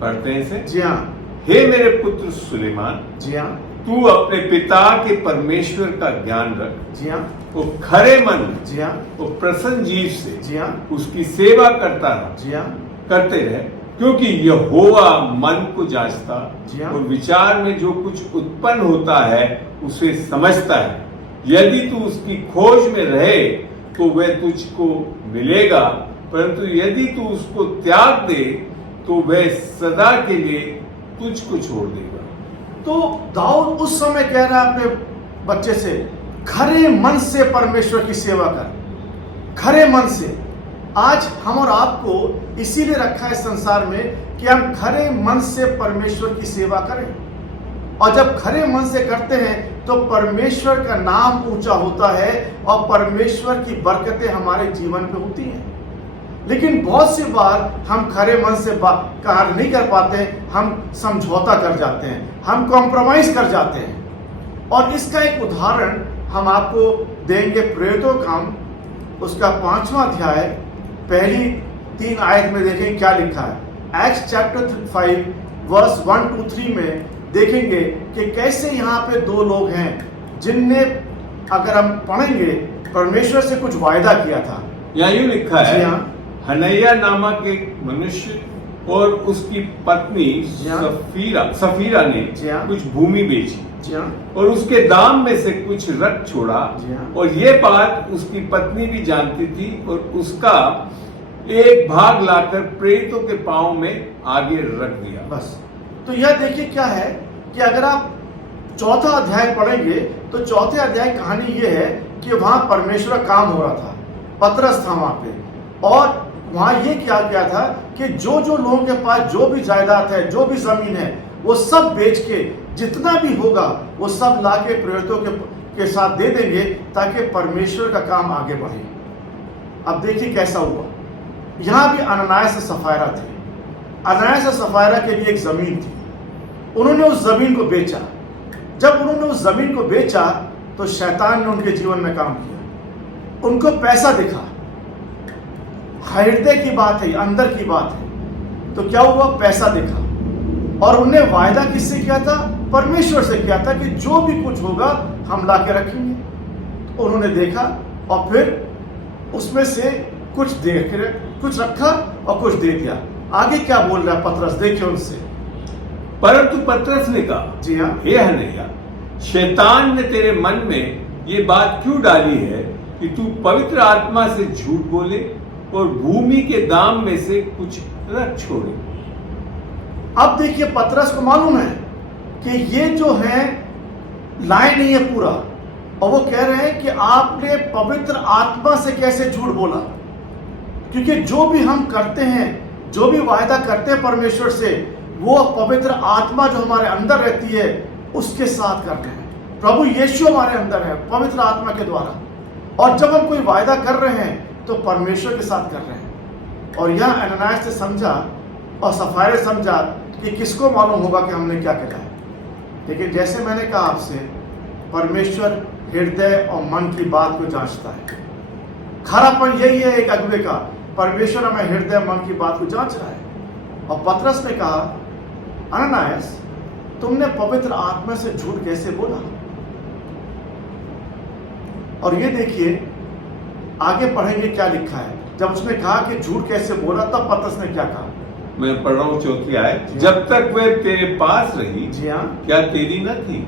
पढ़ते हैं इसे। जी हाँ, हे मेरे पुत्र सुलेमान, जी हाँ, तू अपने पिता के परमेश्वर का ज्ञान रख, जी हाँ, वो खरे मन, जी हाँ, वो प्रसन्न जीव से, जी हाँ, उसकी सेवा करता रह, जी हाँ, करते रहे, क्योंकि यहोवा मन को जांचता जी हाँ, और विचार में जो कुछ उत्पन्न होता है उसे समझता है। यदि तू उसकी खोज में रहे तो वह तुझको मिलेगा, परंतु यदि तू उसको त्याग दे तो वह सदा के लिए तुझको छोड़ देगा। तो दाऊद उस समय कह रहा है अपने बच्चे से, खरे मन से परमेश्वर की सेवा कर, खरे मन से। आज हम और आपको इसीलिए रखा है संसार में कि हम खरे मन से परमेश्वर की सेवा करें। और जब खरे मन से करते हैं तो परमेश्वर का नाम ऊंचा होता है और परमेश्वर की बरकतें हमारे जीवन पे होती हैं। लेकिन बहुत सी बार हम खरे मन से कार्य नहीं कर पाते, हम समझौता कर जाते हैं, हम कॉम्प्रोमाइज कर जाते हैं। और इसका एक उदाहरण हम आपको देंगे प्रेरितों का काम उसका 5वां अध्याय पहली 3 आयत में। देखें क्या लिखा है। एक्ट्स चैप्टर 5 वर्स 1 to 3 में देखेंगे कि कैसे यहाँ पे 2 लोग हैं जिनने, अगर हम पढ़ेंगे, परमेश्वर से कुछ वायदा किया था। यहाँ यूं लिखा है, हाँ, हनैया नामक एक मनुष्य और उसकी पत्नी सफीरा ने कुछ भूमि बेची और उसके दाम में से कुछ रख छोड़ा, और ये बात उसकी पत्नी भी जानती थी और उसका एक भाग लाकर प्रेरितों के पांव में आगे रख दिया। बस। तो यह देखिए क्या है कि अगर आप 4था अध्याय पढ़ेंगे तो 4थे अध्याय कहानी ये है कि वहां परमेश्वर का काम हो रहा था, पतरस था वहां पे, और वहां ये क्या किया था कि जो जो लोगों के पास जो भी जायदाद है, जो भी जमीन है, वो सब बेच के जितना भी होगा वो सब लाके प्रेरितों के साथ दे देंगे ताकि परमेश्वर का काम आगे बढ़े। अब देखिए कैसा हुआ। यहां भी अननायास और सफायरा थे। अननायास और सफायरा के लिए एक जमीन थी, उन्होंने उस जमीन को बेचा। जब उन्होंने उस जमीन को बेचा तो शैतान ने उनके जीवन में काम किया, उनको पैसा दिखा। हृदय की बात है, अंदर की बात है। तो क्या हुआ, पैसा दिखा, और उन्हें वायदा किससे किया था? परमेश्वर से किया था कि जो भी कुछ होगा हम ला के रखेंगे। उन्होंने देखा और फिर उसमें से कुछ कुछ रखा और कुछ दे दिया। आगे क्या बोल रहा है पतरस, देखिए उनसे। परंतु पतरस ने कहा, जी हाँ, हे हनैया, शैतान ने तेरे मन में ये बात क्यों डाली है कि तू पवित्र आत्मा से झूठ बोले और भूमि के दाम में से कुछ रख छोड़े। अब देखिए पतरस को मालूम है कि ये जो है लाए नहीं है पूरा, और वो कह रहे हैं कि आपने पवित्र आत्मा से कैसे झूठ बोला, क्योंकि जो भी हम करते हैं, जो भी वायदा करते हैं परमेश्वर से, वो पवित्र आत्मा जो हमारे अंदर रहती है उसके साथ करते हैं। प्रभु यीशु हमारे अंदर है पवित्र आत्मा के द्वारा, और जब हम कोई वायदा कर रहे हैं तो परमेश्वर के साथ कर रहे हैं। और यह अननायास से समझा और सफायर समझा कि किसको मालूम होगा कि हमने क्या किया है। लेकिन जैसे मैंने कहा आपसे, परमेश्वर हृदय और मन की बात को जांचता है। खरापन यही है एक अगुवे का। परमेश्वर हमें हृदय मन की बात को जांच रहा है। और पतरस ने कहा, अननायास, तुमने पवित्र आत्मा से झूठ कैसे बोला? और ये देखिए आगे पढ़ेंगे क्या लिखा है। जब उसने कहा कि झूठ कैसे बोला, तब पतरस ने क्या कहा? मैं पढ़ रहा हूँ 4वीं आयत। जब तक वह तेरे पास रही, जी हाँ, क्या तेरी न थी?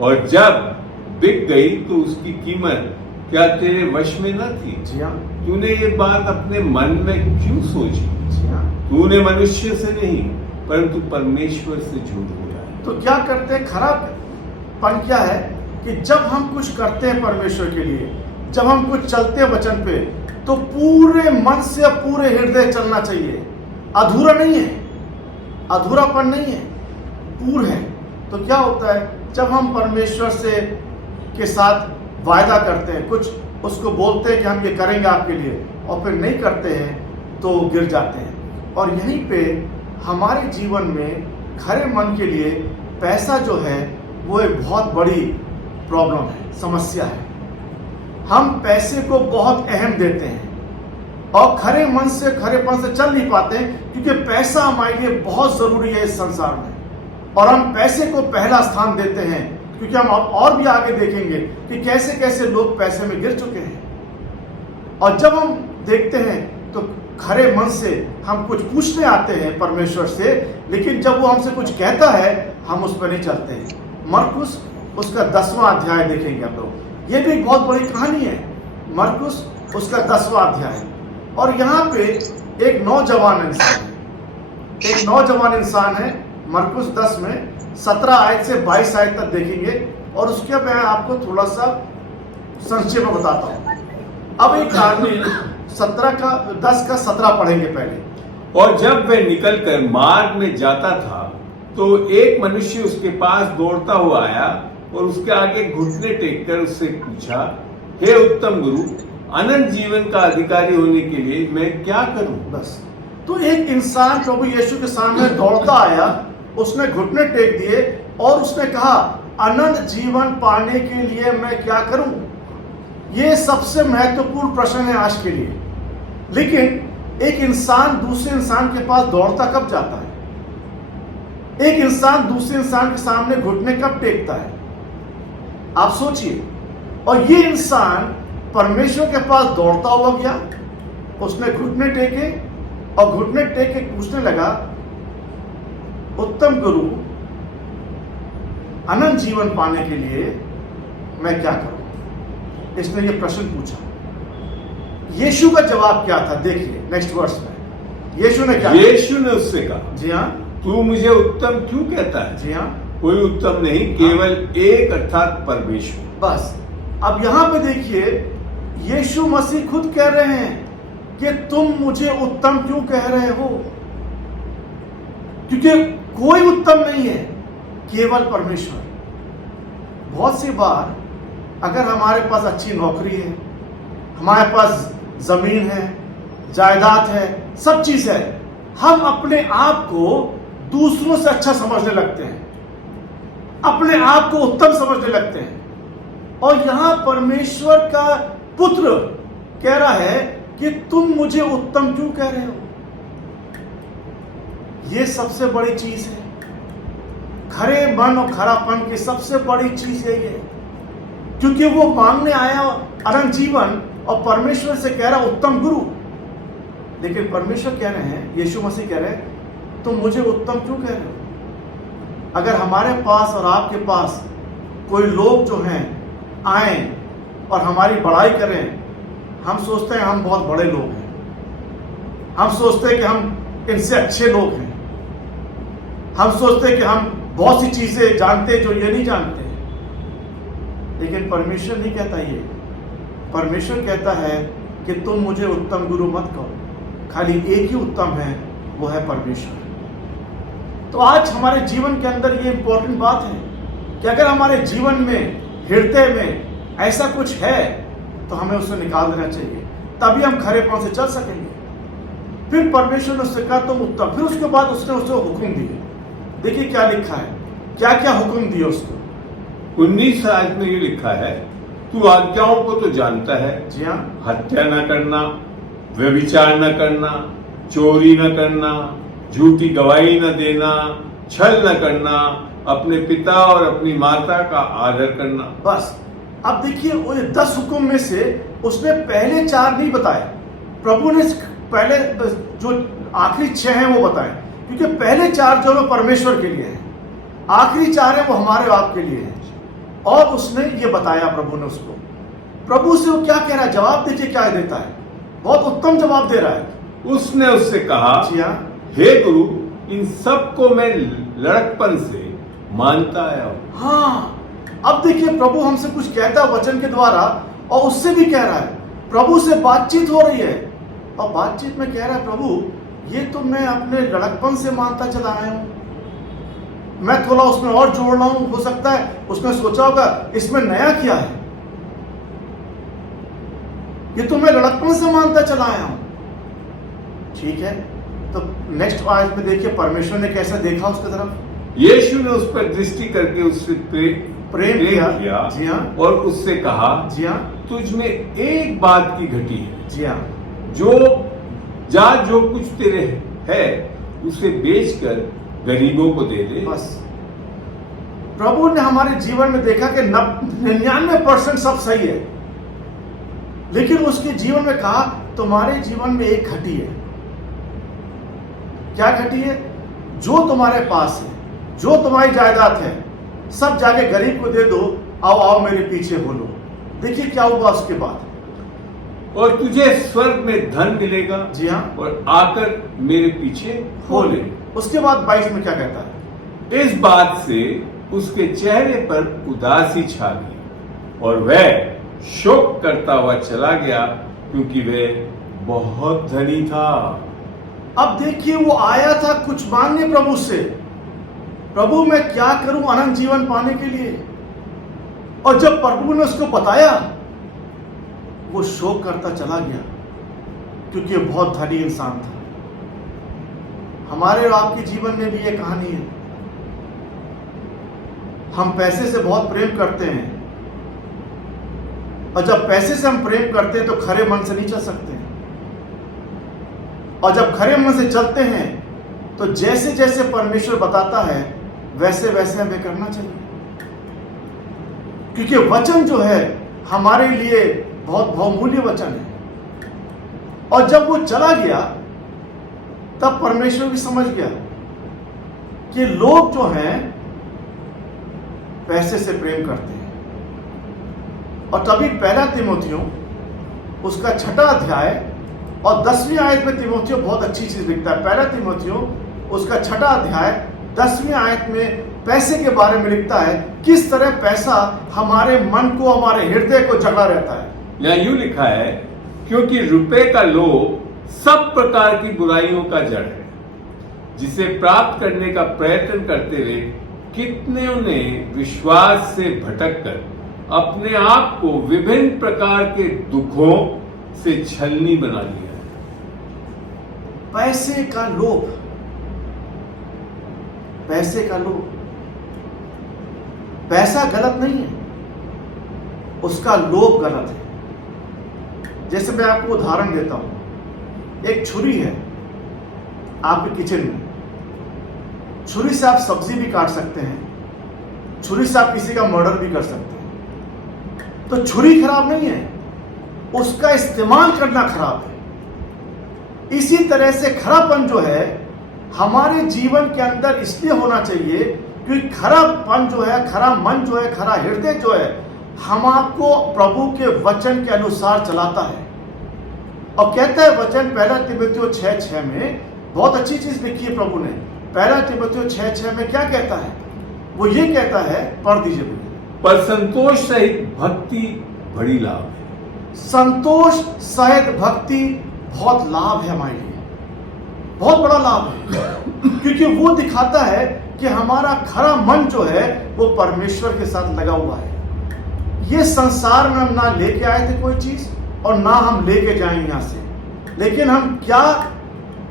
और जब बिक गई तो उसकी कीमत क्या तेरे वश में न थी? जी हाँ, तूने ये बात अपने मन में क्यों सोची? जी हाँ। तूने मनुष्य से नहीं परंतु परमेश्वर से झूठ बोला है। तो क्या करते हैं? खराबपन क्या है कि जब हम कुछ करते हैं परमेश्वर के लिए, जब हम कुछ चलते हैं वचन पे, तो पूरे मन से पूरे हृदय चलना चाहिए। अधूरा नहीं है, अधूरापन नहीं है, पूर्ण है। तो क्या होता है जब हम परमेश्वर से के साथ वायदा करते हैं, कुछ उसको बोलते हैं कि हम ये करेंगे आपके लिए, और फिर नहीं करते हैं तो गिर जाते हैं। और यहीं पे हमारे जीवन में खरे मन के लिए पैसा जो है वो एक बहुत बड़ी प्रॉब्लम है, समस्या है। हम पैसे को बहुत अहम देते हैं और खरे मन से, खरेपन से चल नहीं पाते हैं, क्योंकि पैसा हमारे लिए बहुत जरूरी है इस संसार में। और हम पैसे को पहला स्थान देते हैं, क्योंकि हम और भी आगे देखेंगे कि कैसे कैसे लोग पैसे में गिर चुके हैं। और जब हम देखते हैं तो खरे मन से हम कुछ पूछने आते हैं परमेश्वर से, लेकिन जब वो हमसे कुछ कहता है हम उस पर नहीं चलते हैं। मरकुस उसका 10वां अध्याय देखेंगे आप लोग। ये भी एक बहुत बड़ी कहानी है, मरकुस उसका 10वां अध्याय। और यहाँ पे एक नौजवान इंसान है, एक नौजवान इंसान है। मरकुस 10 में 17 आयत से 22 आयत तक देखेंगे, और उसके मैं आपको थोड़ा सा संक्षेप में बताता हूँ। अब एक आदमी 10 का 17 पढ़ेंगे पहले। और जब वह निकलकर मार्ग में जाता था तो एक मनुष्य उसके पास दौड़ता हुआ आया और उसके आगे घुटने टेककर उससे पूछा, हे उत्तम गुरु, अनंत जीवन का अधिकारी होने के लिए मैं क्या करूं? बस। तो एक इंसान प्रभु यीशु के सामने दौड़ता आया, उसने घुटने टेक दिए और उसने कहा, अनंत जीवन पाने के लिए मैं क्या करूं? ये सबसे महत्वपूर्ण प्रश्न है आज के लिए। लेकिन एक इंसान दूसरे इंसान के पास दौड़ता कब जाता है? एक इंसान दूसरे इंसान के सामने घुटने कब टेकता है? आप सोचिए। और ये इंसान परमेश्वर के पास दौड़ता हुआ गया, उसने घुटने टेके और घुटने टेक के पूछने लगा, उत्तम गुरु, अनंत जीवन पाने के लिए मैं क्या करूं? इसने ये प्रश्न पूछा। यीशु का जवाब क्या था? देखिए नेक्स्ट वर्स में यीशु ने क्या? यीशु ने उससे कहा, जी हाँ, तू मुझे उत्तम क्यों कहता है? जी हाँ, कोई उत्तम नहीं, केवल एक, अर्थात परमेश्वर। बस। अब यहां पे देखिए यीशु मसीह खुद कह रहे हैं कि तुम मुझे उत्तम क्यों कह रहे हो? क्योंकि कोई उत्तम नहीं है, केवल परमेश्वर। बहुत सी बार अगर हमारे पास अच्छी नौकरी है, हमारे पास जमीन है, जायदाद है, सब चीज है, हम अपने आप को दूसरों से अच्छा समझने लगते हैं, अपने आप को उत्तम समझने लगते हैं। और यहां परमेश्वर का पुत्र कह रहा है कि तुम मुझे उत्तम क्यों कह रहे हो? यह सबसे बड़ी चीज है। खरे मन और खरापन की सबसे बड़ी चीज यही है, क्योंकि वो मांगने आया अनंत जीवन और परमेश्वर से कह रहा उत्तम गुरु। लेकिन परमेश्वर कह रहे हैं, यीशु मसीह कह रहे हैं, तुम मुझे उत्तम क्यों कह रहे हो? अगर हमारे पास और आपके पास कोई लोग जो हैं आए और हमारी बड़ाई करें, हम सोचते हैं हम बहुत बड़े लोग हैं, हम सोचते हैं कि हम इनसे अच्छे लोग हैं, हम सोचते हैं कि हम बहुत सी चीजें जानते हैं जो ये नहीं जानते। लेकिन परमेश्वर नहीं कहता ये। परमेश्वर कहता है कि तुम मुझे उत्तम गुरु मत कहो, खाली एक ही उत्तम है, वो है परमेश्वर। तो आज हमारे जीवन के अंदर ये इंपॉर्टेंट बात है कि अगर हमारे जीवन में, हृदय में ऐसा कुछ है तो हमें उसे निकाल देना चाहिए, तभी हम खरेपन से चल सकेंगे। फिर परमेश्वर ने उससे कहा तुम उत्तम। फिर उसके बाद उसने उसे हुक्म दिए। देखिए क्या लिखा है, क्या क्या हुक्म दिए उसको। 19 आयत में ये लिखा है तू आज्ञाओं को तो जानता है, जी हाँ, हत्या न करना, व्यभिचार न करना, चोरी न करना, झूठी गवाही न देना, छल न करना, अपने पिता और अपनी माता का आदर करना। बस अब देखिए वो 10 हुक्म में से उसने पहले 4 नहीं बताए, प्रभु ने पहले जो आखिरी 6 हैं वो बताए, क्योंकि पहले 4 जो है परमेश्वर के लिए हैं, आखिरी 4 है वो हमारे आप के लिए हैं। और उसने ये बताया प्रभु ने उसको, प्रभु से वो क्या कह रहा है, जवाब देखिए क्या देता है, बहुत उत्तम जवाब दे रहा है। उसने उससे कहा, जी हाँ, हे गुरु, इन सब को मैं लड़कपन से मानता आया हूं। हाँ, अब देखिए प्रभु हमसे कुछ कहता है वचन के द्वारा, और उससे भी कह रहा है, प्रभु से बातचीत हो रही है, और बातचीत में कह रहा है, प्रभु ये तो मैं अपने लड़कपन से मानता चला आया हूं, मैं थोड़ा उसमें और जोड़ रहा हूं, हो सकता है उसने सोचा होगा इसमें नया क्या है, ये तो मैं लड़कपन से मानता चला आया हूं। ठीक है, तो नेक्स्ट आयत में देखिए परमेश्वर ने कैसे देखा उसकी तरफ, यीशु ने उस पर दृष्टि करके उससे प्रेम किया। जी हाँ, और उससे कहा, जी हाँ, तुझ में एक बात की घटी है, जी हाँ, जो कुछ तेरे है उसे बेचकर गरीबों को दे दे। बस प्रभु ने हमारे जीवन में देखा कि 99% सब सही है, लेकिन उसके जीवन में कहा तुम्हारे जीवन में एक घटी है। क्या घटी है? जो तुम्हारे पास है, जो तुम्हारी जायदाद है, सब जाके गरीब को दे दो, आओ आओ मेरे पीछे हो लो। देखिए क्या हुआ उसके बाद, और तुझे स्वर्ग में धन मिलेगा। जी हाँ, और आकर मेरे पीछे हो ले। उसके बाद 22 में क्या कहता है, इस बात से उसके चेहरे पर उदासी छा गई और वह शोक करता हुआ चला गया, क्योंकि वह बहुत धनी था। अब देखिए वो आया था कुछ मांगने प्रभु से, प्रभु मैं क्या करूं अनंत जीवन पाने के लिए, और जब प्रभु ने उसको बताया वो शोक करता चला गया, क्योंकि वो बहुत धनी इंसान था। हमारे और आपके जीवन में भी ये कहानी है, हम पैसे से बहुत प्रेम करते हैं, और जब पैसे से हम प्रेम करते हैं तो खरे मन से नहीं चल सकते, और जब खरे मन से चलते हैं तो जैसे जैसे परमेश्वर बताता है वैसे वैसे हमें करना चाहिए, क्योंकि वचन जो है हमारे लिए बहुत बहुमूल्य वचन है। और जब वो चला गया तब परमेश्वर भी समझ गया कि लोग जो हैं पैसे से प्रेम करते हैं, और तभी पहला तीमुथियों उसका 6वां अध्याय और 10वीं आयत में तीमुथियों बहुत अच्छी चीज लिखता है। पहला तीमुथियों उसका 6वां अध्याय 10वीं आयत में पैसे के बारे में लिखता है, किस तरह पैसा हमारे मन को, हमारे हृदय को जकड़ा रहता है। यहाँ यूं लिखा है, क्योंकि रुपए का लोभ सब प्रकार की बुराइयों का जड़ है, जिसे प्राप्त करने का प्रयत्न करते हुए कितने ने विश्वास से भटककर अपने आप को विभिन्न प्रकार के दुखों से छलनी बना लिया है। पैसे का लोभ, पैसे का लोभ, पैसा गलत नहीं है, उसका लोभ गलत है। जैसे मैं आपको उदाहरण देता हूं, एक छुरी है आपके किचन में, छुरी से आप सब्जी भी काट सकते हैं, छुरी से आप किसी का मर्डर भी कर सकते हैं। तो छुरी खराब नहीं है, उसका इस्तेमाल करना खराब है। इसी तरह से खरापन जो है हमारे जीवन के अंदर इसलिए होना चाहिए क्योंकि खरापन जो है, खरा मन जो है, खरा हृदय जो है, हम आपको प्रभु के वचन के अनुसार चलाता है। और कहता है वचन 1 तीमुथियों 6:6 में, बहुत अच्छी चीज लिखी है प्रभु ने। 1 तीमुथियों 6:6 में क्या कहता है? वो ये कहता है, पढ़ दीजिए भैया। पर संतोष सहित भक्ति बड़ी लाभ है। संतोष सहित भक्ति बहुत लाभ है हमारे लिए, बहुत बड़ा लाभ है, क्योंकि वो दिखाता है कि हमारा खरा मन जो है वो परमेश्वर के साथ लगा हुआ है। ये संसार में हम ना लेके आए थे कोई चीज, और ना हम लेके जाएंगे यहां से, लेकिन हम क्या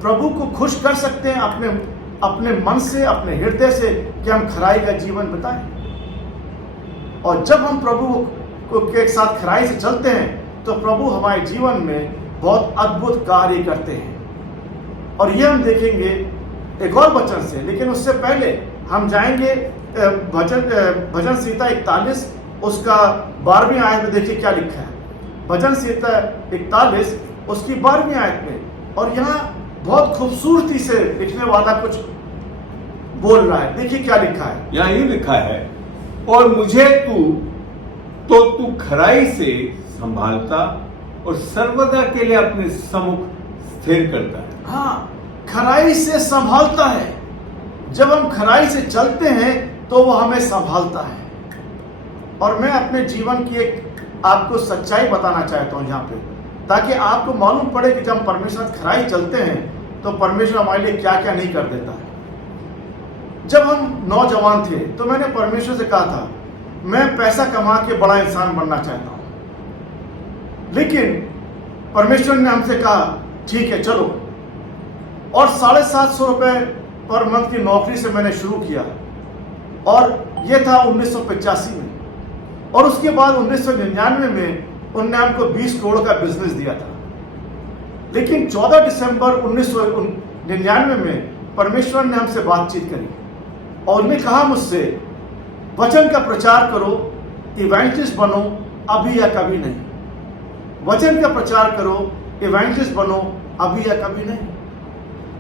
प्रभु को खुश कर सकते हैं अपने मन से, अपने हृदय से, कि हम खराई का जीवन बिताएं। और जब हम प्रभु के साथ खराई से चलते हैं तो प्रभु हमारे जीवन में बहुत अद्भुत कार्य करते हैं। और ये हम देखेंगे एक और वचन से, लेकिन उससे पहले हम जाएंगे भजन संहिता 41 उसका 12वीं आयत में। देखिए क्या लिखा है भजन संहिता 41 उसकी 12वीं आयत में, और यहाँ बहुत खूबसूरती से लिखने वाला कुछ बोल रहा है। देखिए क्या लिखा है, यहाँ यूं लिखा है, और मुझे तू खराई से संभालता और सर्वदा के लिए अपने सम्मुख स्थिर करता है। हाँ, खराई से संभालता है। जब हम खराई से चलते हैं तो वो हमें संभालता है। और मैं अपने जीवन की एक आपको सच्चाई बताना चाहता हूं यहाँ पे, ताकि आपको मालूम पड़े कि जब हम परमेश्वर की खराई चलते हैं तो परमेश्वर हमारे लिए क्या क्या नहीं कर देता है। जब हम नौजवान थे तो मैंने परमेश्वर से कहा था मैं पैसा कमा के बड़ा इंसान बनना चाहता हूं, लेकिन परमेश्वर ने हमसे कहा ठीक है चलो, और 750 रुपए पर मंथ की नौकरी से मैंने शुरू किया, और यह था 1985 में। और उसके बाद 1999 में उन्होंने हमको 20 करोड़ का बिजनेस दिया था। लेकिन 14 दिसंबर 1999 में परमेश्वर ने हमसे बातचीत करी और उन्होंने कहा मुझसे वचन का प्रचार करो, इवेंजलिस्ट बनो, अभी या कभी नहीं। वचन का प्रचार करो, इवेंजलिस्ट बनो, अभी या कभी नहीं।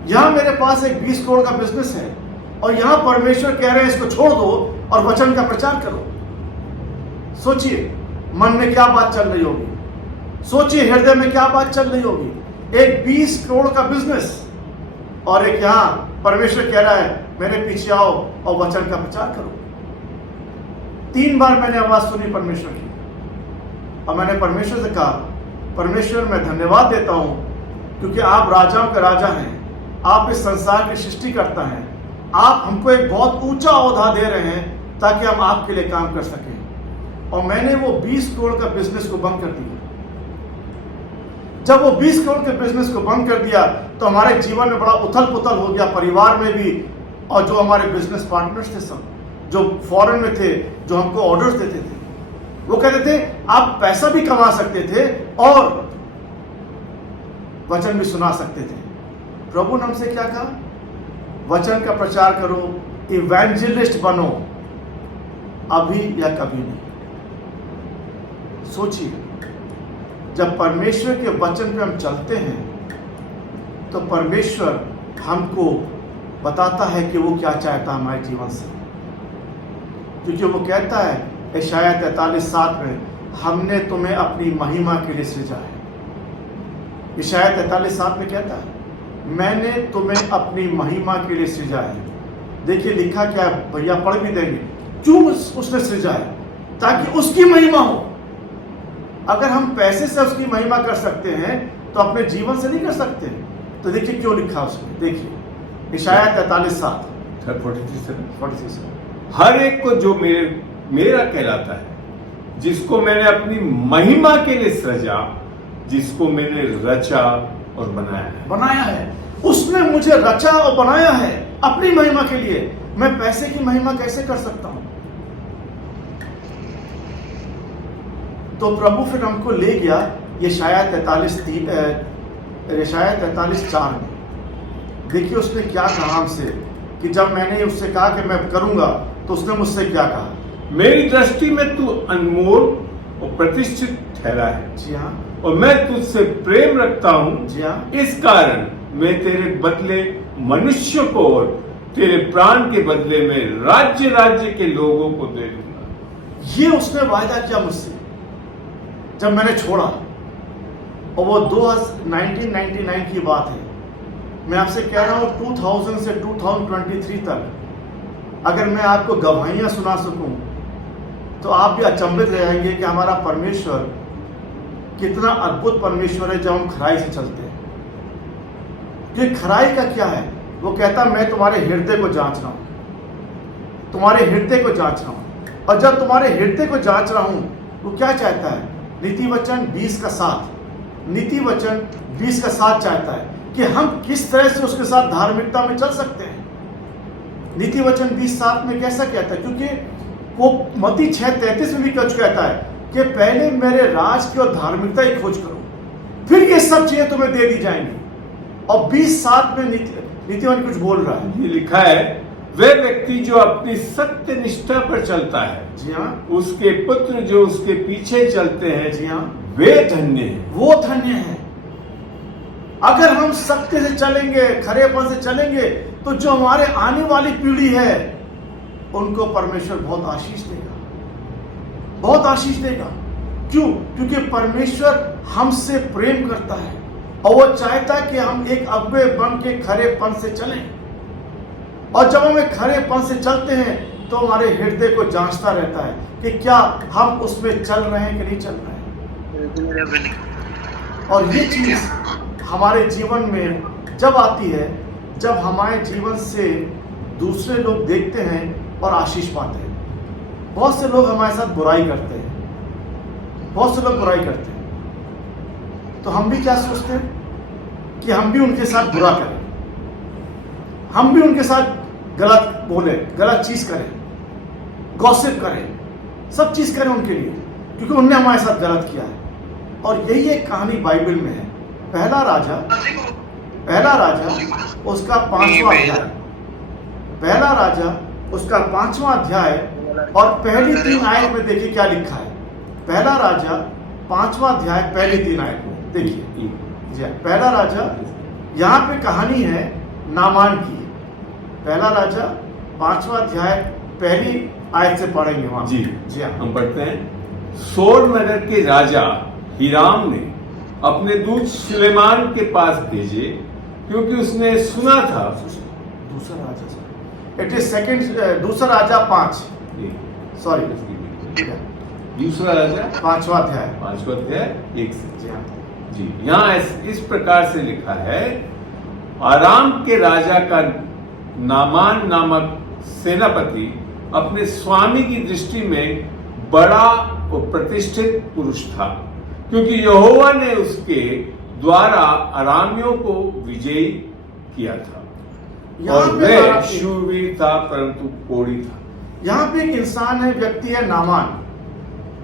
यहां मेरे पास एक 20 करोड़ का बिजनेस है और यहां परमेश्वर कह रहे हैं इसको छोड़ दो और वचन का प्रचार करो। सोचिए मन में क्या बात चल रही होगी, सोचिए हृदय में क्या बात चल रही होगी। एक 20 करोड़ का बिजनेस और एक यहां परमेश्वर कह रहा है मेरे पीछे आओ और वचन का प्रचार करो। 3 बार मैंने आवाज सुनी परमेश्वर की और मैंने परमेश्वर से कहा परमेश्वर मैं धन्यवाद देता हूं क्योंकि आप राजाओं के राजा हैं, आप इस संसार की सृष्टि करता हैं, आप हमको एक बहुत ऊंचा ओहदा दे रहे हैं ताकि हम आपके लिए काम कर सकें। और मैंने वो 20 करोड़ का बिजनेस को बंद कर दिया। जब वो 20 करोड़ के बिजनेस को बंद कर दिया तो हमारे जीवन में बड़ा उथल पुथल हो गया, परिवार में भी, और जो हमारे बिजनेस पार्टनर्स थे सब जो फॉरेन में थे, जो हमको ऑर्डर्स देते थे, वो कहते थे आप पैसा भी कमा सकते थे और वचन भी सुना सकते थे। प्रभु ने हमसे क्या कहा, वचन का प्रचार करो, इवेंजलिस्ट बनो, अभी या कभी नहीं। सोचिए जब परमेश्वर के वचन पे हम चलते हैं तो परमेश्वर हमको बताता है कि वो क्या चाहता है हमारे जीवन से, क्योंकि वो कहता है यशायाह 43:7 में हमने तुम्हें अपनी महिमा के लिए सृजा है। यशायाह 43:7 में कहता है मैंने तुम्हें अपनी महिमा के लिए सृजा है। देखिए लिखा क्या है, भैया पढ़ भी देंगे, क्यों उसने सृजा है, ताकि उसकी महिमा हो। अगर हम पैसे से उसकी महिमा कर सकते हैं तो अपने जीवन से नहीं कर सकते। तो देखिए क्यों लिखा उसमें, देखिए यशायाह 43:7 हर एक को जो मेरा कहलाता है, जिसको मैंने अपनी महिमा के लिए सृजा, जिसको मैंने रचा और बनाया है। उसने मुझे रचा और बनाया है अपनी महिमा के लिए। मैं पैसे की महिमा कैसे कर सकता हूं? तो प्रभु फिर हमको ले गया यशायाह 43:4 में। देखिए उसने क्या कहा हमसे, कि जब मैंने उससे कहा कि मैं करूंगा तो उसने मुझसे क्या कहा, मेरी दृष्टि में तू अनमोल और प्रतिष्ठित ठहरा है। जी हाँ, और मैं तुझसे प्रेम रखता हूं। जी हाँ, इस कारण मैं तेरे बदले मनुष्य को और तेरे प्राण के बदले में राज्य के लोगों को दे दूंगा। ये उसने वायदा किया मुझसे जब मैंने छोड़ा। और वो 1999 की बात है। मैं आपसे कह रहा हूं 2000 से 2023 तक अगर मैं आपको गवाहियां सुना सकूं तो आप भी अचंभित रहेंगे कि हमारा परमेश्वर कितना अद्भुत परमेश्वर है जब हम खराई से चलते हैं। कि खराई का क्या है, वो कहता मैं तुम्हारे हृदय को जांच रहा हूं, तुम्हारे हृदय को जांच रहा हूं। और जब तुम्हारे हृदय को जांच रहा हूं वो क्या चाहता है, नीति वचन 20:7 चाहता है कि हम किस तरह से उसके साथ धार्मिकता में चल सकते हैं। नीति वचन 20:7 में कैसा कहता है, क्योंकि वो मत्ती 6:33 में भी कुछ कहता है, कि पहले मेरे राज की और धार्मिकता की खोज करो, फिर ये सब चीजें तुम्हें दे दी जाएंगी। और 20:7 में नीतिवान कुछ बोल रहा है। ये लिखा है, वह व्यक्ति जो अपनी सत्य निष्ठा पर चलता है, जी हाँ, उसके पुत्र जो उसके पीछे चलते हैं, जी हाँ, वे धन्य हैं। वो धन्य है। अगर हम सत्य से चलेंगे, खरेपन से चलेंगे, तो जो हमारे आने वाली पीढ़ी है उनको परमेश्वर बहुत आशीष देगा, बहुत आशीष देगा। क्यों? क्योंकि परमेश्वर हमसे प्रेम करता है और वो चाहता है कि हम एक अगुवे बन के खरेपन से चलें। और जब हम एक खरेपन से चलते हैं तो हमारे हृदय को जांचता रहता है कि क्या हम उसमें चल रहे हैं कि नहीं चल रहे हैं। और ये चीज हमारे जीवन में जब आती है, जब हमारे जीवन से दूसरे लोग देखते हैं और आशीष पाते हैं। बहुत से लोग हमारे साथ बुराई करते हैं, बहुत से लोग बुराई करते हैं, तो हम भी क्या सोचते हैं कि हम भी उनके साथ बुरा करें, हम भी उनके साथ गलत बोले, गलत चीज करें, गॉसिप करें, सब चीज करें उनके लिए, क्योंकि उनने हमारे साथ गलत किया है। और यही एक कहानी बाइबल में है। पहला राजा उसका 5वां अध्याय, पहला राजा उसका 5वां अध्याय और पहली 3 आयत में देखिए क्या लिखा है। पहला राजा 5वां अध्याय पहली 3 आयत में देखिए जी, पहला राजा, यहाँ पे कहानी है नामान की। पहला राजा 5वां अध्याय पहली आयत से पढ़ेंगे वहां। जी जी हाँ, हम पढ़ते हैं। सोर नगर के राजा हिराम ने अपने दूत सुलेमान के पास भेजे, क्योंकि उसने सुना था। दूसरा राजा, इट इज सेकंड, दूसरा राजा 5, सॉरी, दूसरा राजा 5वां अध्याय 5वां अध्याय 1 से। जी हाँ, जी, यहाँ इस प्रकार से लिखा है, आराम के राजा का नामान नामक सेनापति अपने स्वामी की दृष्टि में बड़ा और प्रतिष्ठित पुरुष था, क्योंकि यहोवा ने उसके द्वारा अरामियों को विजयी किया था और वह शूरवीर था परंतु कोढ़ी था। यहाँ पे एक इंसान है, व्यक्ति है नामान,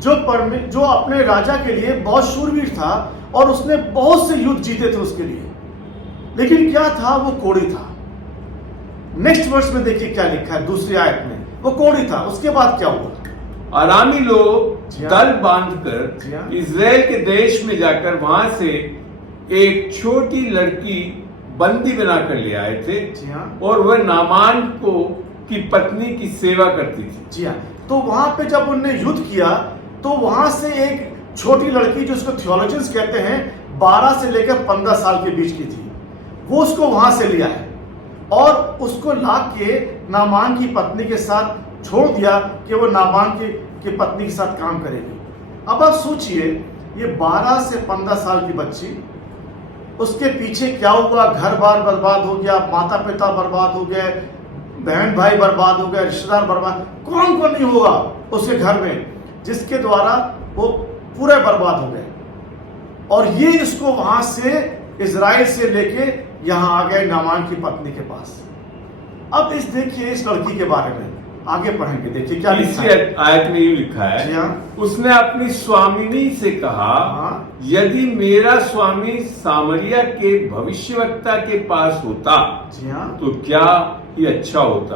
जो अपने राजा के लिए बहुत शूरवीर था और उसने बहुत से युद्ध जीते थे उसके लिए, लेकिन क्या था, वो कोढ़ी था। नेक्स्ट वर्ष में देखिए क्या लिखा है, दूसरी आयत में, वो कोढ़ी था। उसके बाद क्या हुआ? आरामी लोग दल बांधकर इजराइल के देश में जाकर वहां से एक छोटी लड़की बंदी बनाकर ले आए थे। जी हाँ, और वह नामान की पत्नी की सेवा करती थी। जी हाँ, तो वहां पे जब उन्होंने युद्ध किया तो वहां से एक छोटी लड़की, जो उसको थियोलॉजियंस कहते हैं, 12 से लेकर 15 साल के बीच की थी, वो उसको वहां से लिया है और उसको ला के नामान की पत्नी के साथ छोड़ दिया कि वो नामान की पत्नी के साथ काम करेगी। अब आप सोचिए, ये 12 से 15 साल की बच्ची, उसके पीछे क्या हुआ? घर बार बर्बाद हो गया, माता पिता बर्बाद हो गए, बहन भाई बर्बाद हो गए, रिश्तेदार बर्बाद, कौन कौन नहीं होगा उसके घर में जिसके द्वारा वो पूरे बर्बाद हो गए। और ये इसको वहां से इजराइल से लेके यहां आ गए नामान की पत्नी के पास। अब देखिए इस लड़की के बारे में आगे पढ़ेंगे, देखिए क्या लिखा है। इसी आयत में ये लिखा है, उसने अपनी स्वामिनी से कहा, यदि मेरा स्वामी सामरिया के भविष्यवक्ता के पास होता तो क्या ही अच्छा होता,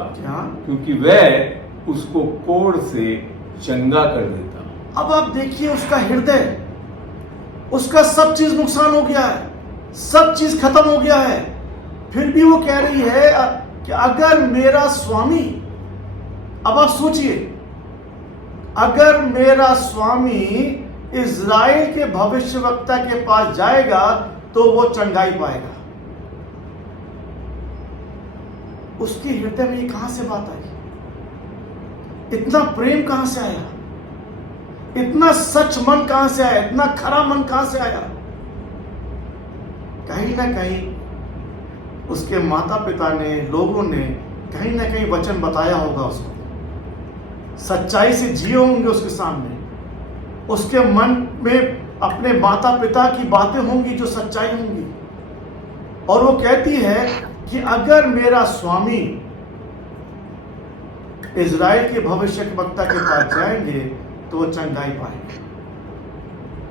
क्योंकि वह उसको कोढ़ से चंगा कर देता। अब आप देखिए उसका हृदय, उसका सब चीज नुकसान हो गया है, सब चीज खत्म हो गया है, फिर भी वो कह रही है कि अगर मेरा स्वामी, अब आप सोचिए, अगर मेरा स्वामी इज़राइल के भविष्यवक्ता के पास जाएगा तो वो चंगाई पाएगा। उसके हृदय में ये कहां से बात आई? इतना प्रेम कहां से आया? इतना सच मन कहां से आया? इतना खरा मन कहां से आया? कहीं ना कहीं उसके माता पिता ने, लोगों ने कहीं ना कहीं वचन बताया होगा उसको, सच्चाई से जिए होंगे उसके सामने, उसके मन में अपने माता पिता की बातें होंगी जो सच्चाई होंगी। और वो कहती है कि अगर मेरा स्वामी इज़राइल के भविष्यवक्ता के पास जाएंगे तो वो चंगाई पाएंगे।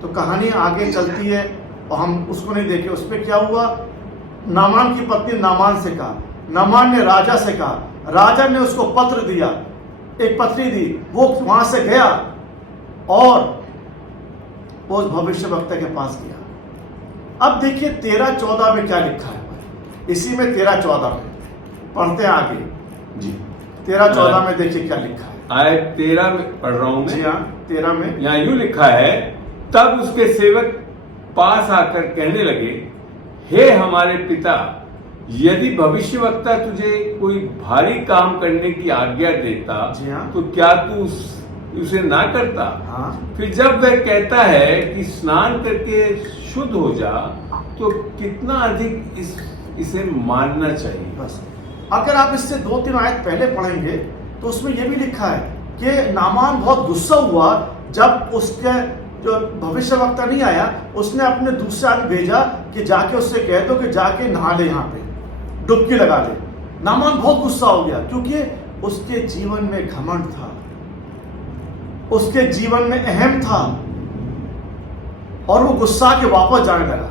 तो कहानी आगे चलती है और हम उसको नहीं देखे। उस पर क्या हुआ, नामान की पत्नी नामान से कहा, नामान ने राजा से कहा, राजा ने उसको पत्र दिया, एक पत्री दी, वो वहां से गया और वो उस भविष्यवक्ता के पास गया। अब देखिए 13-14 में क्या लिखा है, इसी में 13-14 में पढ़ते हैं आगे जी। 13-14 में देखिए क्या लिखा है। आयत 13 में पढ़ रहा हूं जी मैं। हाँ, 13 में यहाँ यूं लिखा है, तब उसके सेवक पास आकर कहने लगे, हे हमारे पिता, यदि भविष्यवक्ता तुझे कोई भारी काम करने की आज्ञा देता जी हाँ। तो क्या तू उसे ना करता? हाँ, फिर जब वह कहता है कि स्नान करके शुद्ध हो जा, तो कितना अधिक इसे मानना चाहिए। बस अगर आप इससे 2-3 आयत पहले पढ़ेंगे तो उसमें यह भी लिखा है कि नामान बहुत गुस्सा हुआ जब उसके जो भविष्यवक्ता नहीं आया, उसने अपने दूसरे आदमी भेजा कि जाके उससे कह दो कि जाके नहा ले, यहाँ पे डुबकी लगा ले। नामान बहुत गुस्सा हो गया क्योंकि उसके जीवन में घमंड था, उसके जीवन में अहम था और वो गुस्सा के वापस जाने लगा।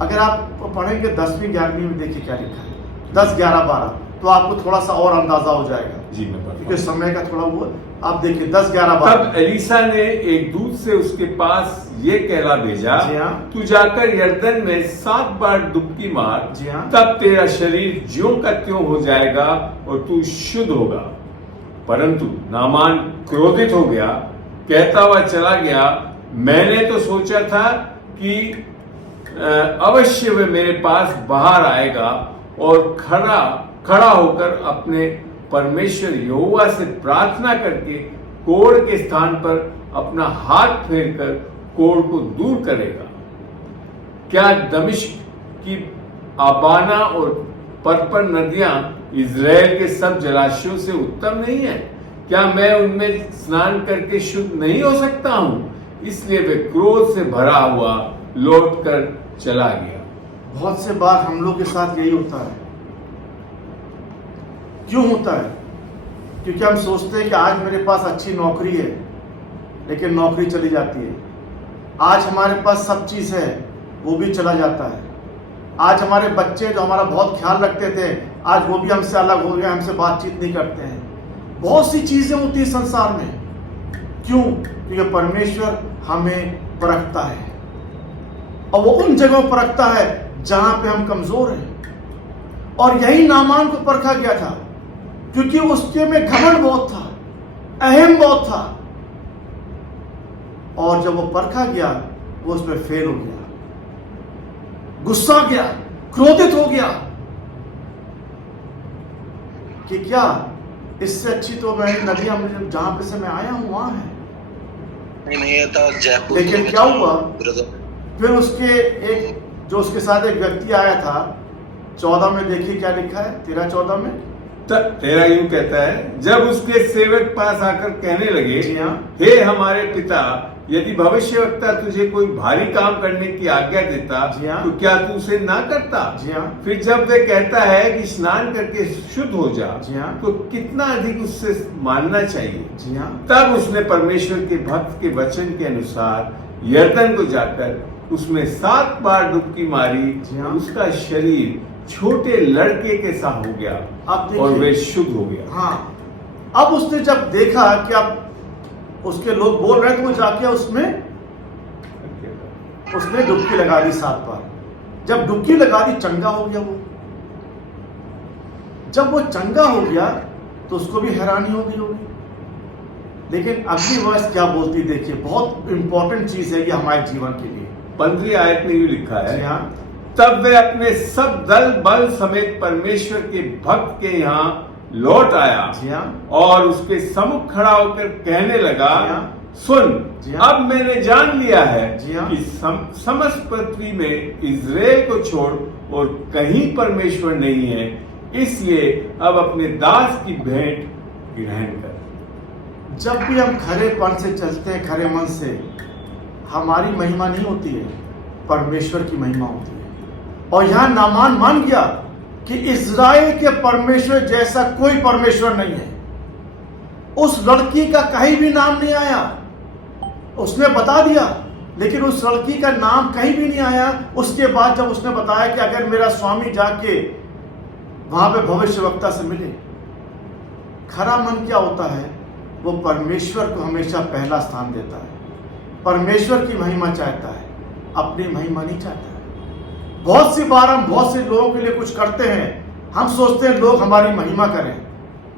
अगर आप पढ़ेंगे 10वीं 11वीं में देखिए क्या लिखा है, 10, 11, 12, तो आपको थोड़ा सा और अंदाजा हो जाएगा जी मैं पढ़ क्योंकि समय का थोड़ा वो आप देखिए 10, 11, 12। तब एलीसा ने एक दूत से उसके पास ये कहला भेजा, जी हाँ। तू जाकर यरदन में 7 बार डुबकी मार, जी हाँ। तब तेरा शरीर ज्यों का त्यों हो जाएगा और तू शुद्ध होगा। परंतु नामान क्रोधित हो गया, कहता हुआ चला गया, मैंने तो सोचा था कि अवश्य वे मेरे पास बाहर आएगा और खड़ा होकर अपने परमेश्वर यहोवा से प्रार्थना करके कोढ़ के स्थान पर अपना हाथ फेरकर कोढ़ को दूर करेगा। क्या दमिश्क की आबाना और परपर नदियां इज़राइल के सब जलाशयों से उत्तम नहीं है? क्या मैं उनमें स्नान करके शुद्ध नहीं हो सकता हूं? इसलिए वे क्रोध से भरा हुआ लौटकर चला गया। बहुत से बार हम लोग के साथ यही होता है। क्यों होता है? क्योंकि हम सोचते हैं कि आज मेरे पास अच्छी नौकरी है, लेकिन नौकरी चली जाती है। आज हमारे पास सब चीज़ है, वो भी चला जाता है। आज हमारे बच्चे जो हमारा बहुत ख्याल रखते थे, आज वो भी हमसे अलग हो गए, हमसे बातचीत नहीं करते हैं। बहुत सी चीज़ें होती है संसार में। क्यों? क्योंकि परमेश्वर हमें परखता है और वो उन जगहों पर परखता है जहां पे हम कमजोर हैं। और यही नामान को परखा गया था क्योंकि उसके में घमंड बहुत था, अहम बहुत था, और जब वो परखा गया वो उसमें फेल हो गया, गुस्सा गया, क्रोधित हो गया कि क्या इससे अच्छी तो मैं नदियां जहां पे से मैं आया हूं वहां है। नहीं था जयपुर। लेकिन क्या हुआ, फिर उसके एक जो उसके साथ एक व्यक्ति आया था, 14 में देखिए क्या लिखा है, 13-14 में। तेरा यूं कहता है, जब उसके सेवक पास आकर कहने लगे, जी हाँ। हे हमारे पिता, यदि भविष्यवक्ता तुझे कोई भारी काम करने की आज्ञा देता जी हाँ। तो क्या तू उसे ना करता? जी हाँ। फिर जब वे कहता है कि स्नान करके शुद्ध हो जा, जी हाँ। तो कितना अधिक उससे मानना चाहिए। जी हाँ। तब उसने परमेश्वर के भक्त के वचन के अनुसार यरदन को जाकर उसमें 7 बार डुबकी मारी। जी हाँ। उसका शरीर छोटे लड़के के सा हो गया अब देखिए, और वे शुद्ध हो गया। हाँ, अब उसने जब देखा कि अब उसके लोग बोल रहे थे, वो जाके उसने डुबकी लगा दी 7 बार। जब डुबकी लगा दी, चंगा हो गया वो। जब वो चंगा हो गया तो उसको भी हैरानी हो गई होगी। लेकिन अगली वर्ष क्या बोलती देखिए, बहुत इंपॉर्टेंट चीज है ये हमारे जीवन के लिए। 15वीं आयत में यूं लिखा है, जी हाँ। तब वे अपने सब दल बल समेत परमेश्वर के भक्त के यहाँ लौट आया। जी हाँ। और उसके सम्मुख खड़ा होकर कहने लगा, जी हाँ। सुन, जी हाँ। अब मैंने जान लिया है जी हाँ। कि समस्त पृथ्वी में इज़राइल को छोड़ और कहीं परमेश्वर नहीं है, इसलिए अब अपने दास की भेंट ग्रहण कर। जब भी हम खरेपन से चलते हैं, खरे मन से, हमारी महिमा नहीं होती है, परमेश्वर की महिमा होती है। और यहां नामान मान गया कि इज़राइल के परमेश्वर जैसा कोई परमेश्वर नहीं है। उस लड़की का कहीं भी नाम नहीं आया, उसने बता दिया, लेकिन उस लड़की का नाम कहीं भी नहीं आया। उसके बाद जब उसने बताया कि अगर मेरा स्वामी जाके वहां पे भविष्यवक्ता से मिले, खरा मन क्या होता है, वो परमेश्वर को हमेशा पहला स्थान देता है, परमेश्वर की महिमा चाहता है, अपनी महिमा नहीं चाहता है। बहुत सी बार हम बहुत से लोगों के लिए कुछ करते हैं, हम सोचते हैं लोग हमारी महिमा करें,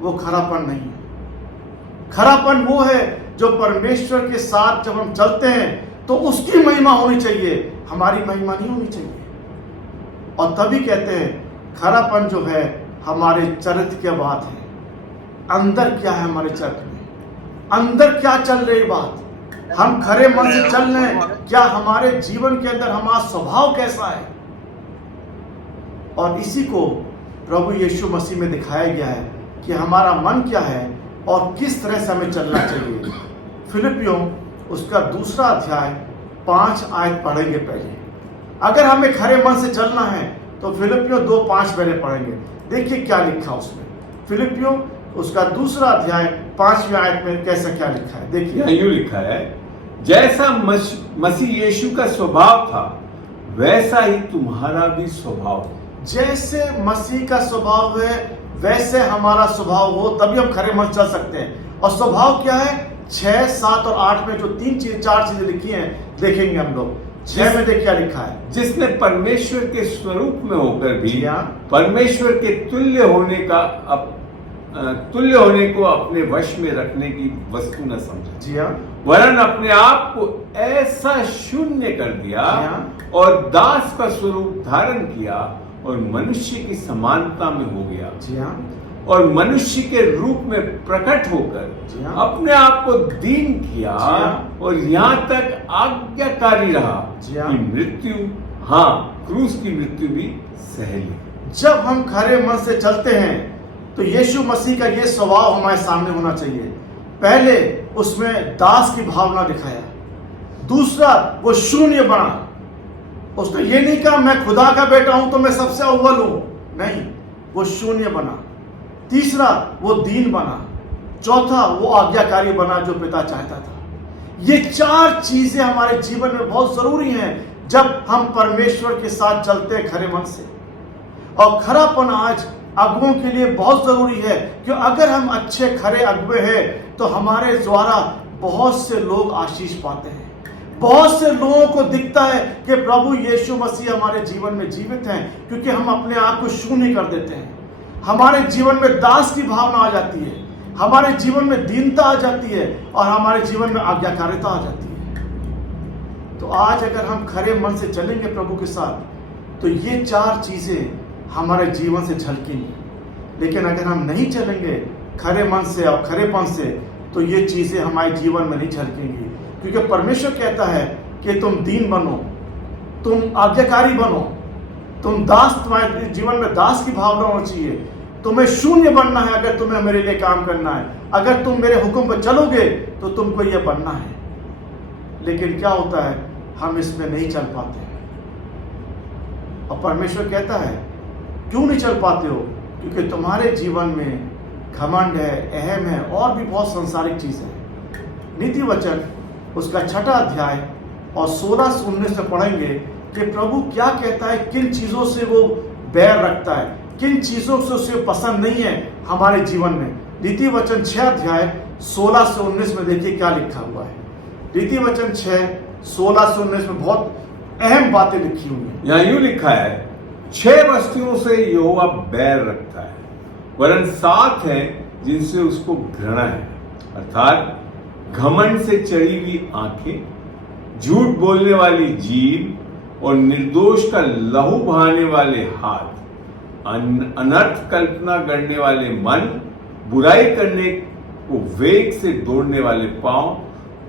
वो खरापन नहीं है। खरापन वो है जो परमेश्वर के साथ जब हम चलते हैं तो उसकी महिमा होनी चाहिए, हमारी महिमा नहीं होनी चाहिए। और तभी कहते हैं खरापन जो है हमारे चरित्र की बात है, अंदर क्या है हमारे चरित्र में, अंदर क्या चल रही बात, हम खरे मन से चल रहे हैं क्या, हमारे जीवन के अंदर हमारा स्वभाव कैसा है। और इसी को प्रभु यीशु मसीह में दिखाया गया है कि हमारा मन क्या है और किस तरह से हमें चलना चाहिए। फिलिपियों उसका 2 अध्याय 5 आयत पढ़ेंगे पहले। अगर हमें खरे मन से चलना है तो फिलिपियों 2:5 पहले पढ़ेंगे। देखिए क्या लिखा उसमें, फिलिपियों उसका 2 अध्याय 5वीं आयत में कैसा क्या लिखा है, देखिए। यूं लिखा है, जैसा मसीह यीशु का स्वभाव था वैसा ही तुम्हारा भी स्वभाव है। जैसे मसीह का स्वभाव है वैसे हमारा स्वभाव हो, तभी हम खरे मन चल सकते हैं। और स्वभाव क्या है, 6, 7 और 8 में जो 4 चीजें लिखी हैं देखेंगे हम लोग। 6 में देखिए क्या लिखा है, जिसने परमेश्वर के स्वरूप में होकर भी हाँ। परमेश्वर के तुल्य होने को अपने वश में रखने की वस्तु न समझा, जी हाँ, वरन अपने आप को ऐसा शून्य कर दिया हाँ। और दास का स्वरूप धारण किया और मनुष्य की समानता में हो गया, जी हाँ, और मनुष्य के रूप में प्रकट होकर जी हाँ। अपने आप को दीन किया, जी हाँ। और यहाँ तक आज्ञाकारी रहा जी हाँ। कि मृत्यु, हाँ, क्रूस की मृत्यु भी सह ली। जब हम खरे मन से चलते हैं तो यीशु मसीह का ये स्वभाव हमारे सामने होना चाहिए। पहले उसमें दास की भावना दिखाया, दूसरा वो शून्य बना। उसने ये नहीं कहा मैं खुदा का बेटा हूं तो मैं सबसे अव्वल हूं, नहीं, वो शून्य बना। तीसरा वो दीन बना। चौथा वो आज्ञाकारी बना जो पिता चाहता था। ये 4 चीजें हमारे जीवन में बहुत जरूरी हैं जब हम परमेश्वर के साथ चलते हैं खरे मन से। और खरापन आज अगुओं के लिए बहुत जरूरी है कि अगर हम अच्छे खरे अगुए हैं तो हमारे द्वारा बहुत से लोग आशीष पाते हैं। बहुत से लोगों को दिखता है कि प्रभु यीशु मसीह हमारे जीवन में जीवित हैं, क्योंकि हम अपने आप को शून्य कर देते हैं। हमारे जीवन में दास की भावना आ जाती है, हमारे जीवन में दीनता आ जाती है, और हमारे जीवन में आज्ञाकारिता आ जाती है। तो आज अगर हम खरे मन से चलेंगे प्रभु के साथ तो ये 4 चीजें हमारे जीवन से झलकेंगी। लेकिन अगर हम नहीं चलेंगे खरे मन से और खरेपन से तो ये चीजें हमारे जीवन में नहीं झलकेंगी, क्योंकि परमेश्वर कहता है कि तुम दीन बनो, तुम आज्ञाकारी बनो, तुम दास, तुम्हारे जीवन में दास की भावना होनी चाहिए। तुम्हें शून्य बनना है अगर तुम्हें मेरे लिए काम करना है। अगर तुम मेरे हुक्म पर चलोगे तो तुमको यह बनना है। लेकिन क्या होता है, हम इसमें नहीं चल पाते हैं। और परमेश्वर कहता है क्यों नहीं चल पाते हो, क्योंकि तुम्हारे जीवन में घमंड है, अहम है, और भी बहुत सांसारिक चीजें हैं। नीति वचन उसका 6 अध्याय और 16 से 19 में पढ़ेंगे कि प्रभु क्या कहता है, किन चीजों से वो बैर रखता है, किन चीजों से उसे पसंद नहीं है हमारे जीवन में। नीति वचन 6 अध्याय 16 से 19 में देखिए क्या लिखा हुआ है। नीति वचन 6 16 से 19 में बहुत अहम बातें लिखी हुई हैं। यहाँ यूं लिखा है, 6 वस्तुओं से यहोवा बैर रखता है, वरन 7 हैं जिनसे उसको घृणा है, अर्थात घमंड से चढ़ी हुई आंखें, झूठ बोलने वाली जीभ और निर्दोष का लहू बहाने वाले हाथ, अनर्थ कल्पना करने वाले मन, बुराई करने को वेग से दौड़ने वाले पांव,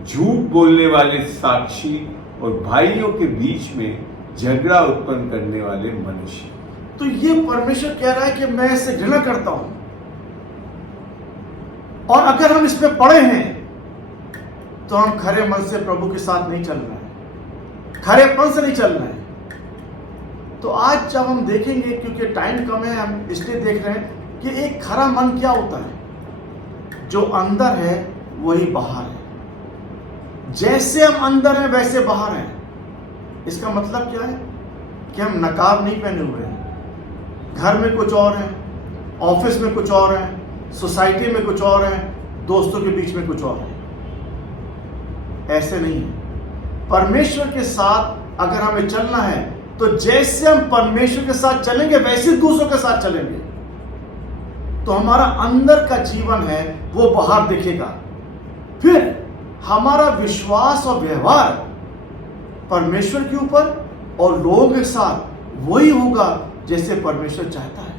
झूठ बोलने वाले साक्षी और भाइयों के बीच में झगड़ा उत्पन्न करने वाले मनुष्य। तो ये परमेश्वर कह रहा है कि मैं इससे घृणा करता हूं। और अगर हम इसमें पड़े हैं तो हम खरे मन से प्रभु के साथ नहीं चल रहे हैं, खरेपन से नहीं चल रहे हैं। तो आज जब हम देखेंगे, क्योंकि टाइम कम है, हम इसलिए देख रहे हैं कि एक खरा मन क्या होता है। जो अंदर है वही बाहर है। जैसे हम अंदर हैं वैसे बाहर हैं। इसका मतलब क्या है कि हम नकाब नहीं पहने हुए हैं। घर में कुछ और है, ऑफिस में कुछ और है, सोसाइटी में कुछ और है, दोस्तों के बीच में कुछ और है। ऐसे नहीं है। परमेश्वर के साथ अगर हमें चलना है तो जैसे हम परमेश्वर के साथ चलेंगे वैसे दूसरों के साथ चलेंगे, तो हमारा अंदर का जीवन है वो बाहर दिखेगा। फिर हमारा विश्वास और व्यवहार परमेश्वर के ऊपर और लोगों के साथ वही होगा जैसे परमेश्वर चाहता है।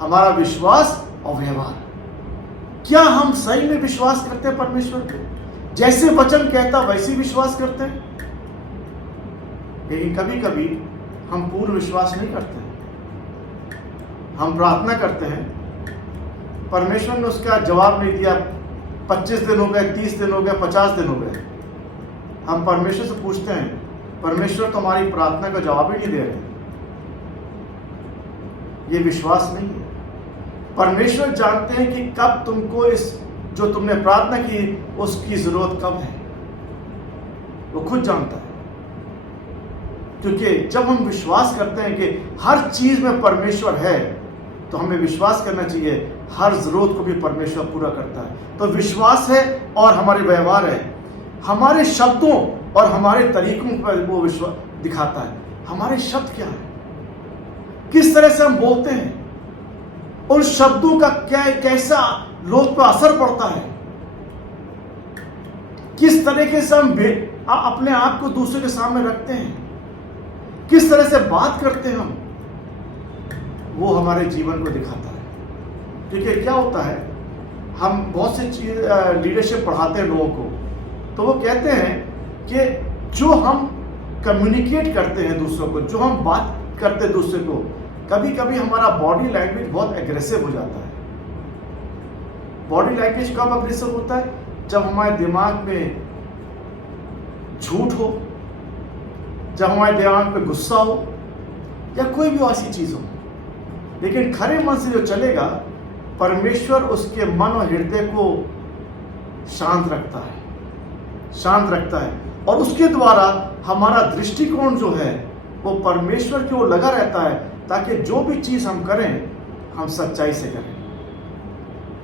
हमारा विश्वास और व्यवहार, क्या हम सही में विश्वास करते हैं परमेश्वर पे? जैसे वचन कहता वैसे विश्वास करते हैं? लेकिन कभी कभी हम पूर्ण विश्वास नहीं करते हैं। हम प्रार्थना करते हैं, परमेश्वर ने उसका जवाब नहीं दिया। 25 दिन हो गए, 30 दिन हो गए, 50 दिन हो गए। हम परमेश्वर से पूछते हैं, परमेश्वर तो हमारी प्रार्थना का जवाब ही नहीं दे रहे। ये विश्वास नहीं है। परमेश्वर जानते हैं कि कब तुमको इस जो तुमने प्रार्थना की उसकी जरूरत कब है, वो खुद जानता है। क्योंकि जब हम विश्वास करते हैं कि हर चीज में परमेश्वर है, तो हमें विश्वास करना चाहिए हर जरूरत को भी परमेश्वर पूरा करता है। तो विश्वास है और हमारे व्यवहार है, हमारे शब्दों और हमारे तरीकों पर वो विश्वास दिखाता है। हमारे शब्द क्या है, किस तरह से हम बोलते हैं, उन शब्दों का कैसा लोग पर असर पड़ता है, किस तरीके से हम अपने आप को दूसरे के सामने रखते हैं, किस तरह से बात करते हैं हम, वो हमारे जीवन को दिखाता है। क्योंकि क्या होता है, हम बहुत सी चीज लीडरशिप पढ़ाते हैं लोगों को, तो वो कहते हैं कि जो हम कम्युनिकेट करते हैं दूसरों को, जो हम बात करते हैं दूसरे को, कभी कभी हमारा बॉडी लैंग्वेज बहुत एग्रेसिव हो जाता है। बॉडी लैंग्वेज कब अग्रेसिव होता है? जब हमारे दिमाग में झूठ हो, जब हमारे दिमाग में गुस्सा हो, या कोई भी ऐसी चीज हो। लेकिन खरे मन से जो चलेगा, परमेश्वर उसके मन और हृदय को शांत रखता है, शांत रखता है, और उसके द्वारा हमारा दृष्टिकोण जो है वो परमेश्वर की ओर लगा रहता है, ताकि जो भी चीज हम करें हम सच्चाई से करें।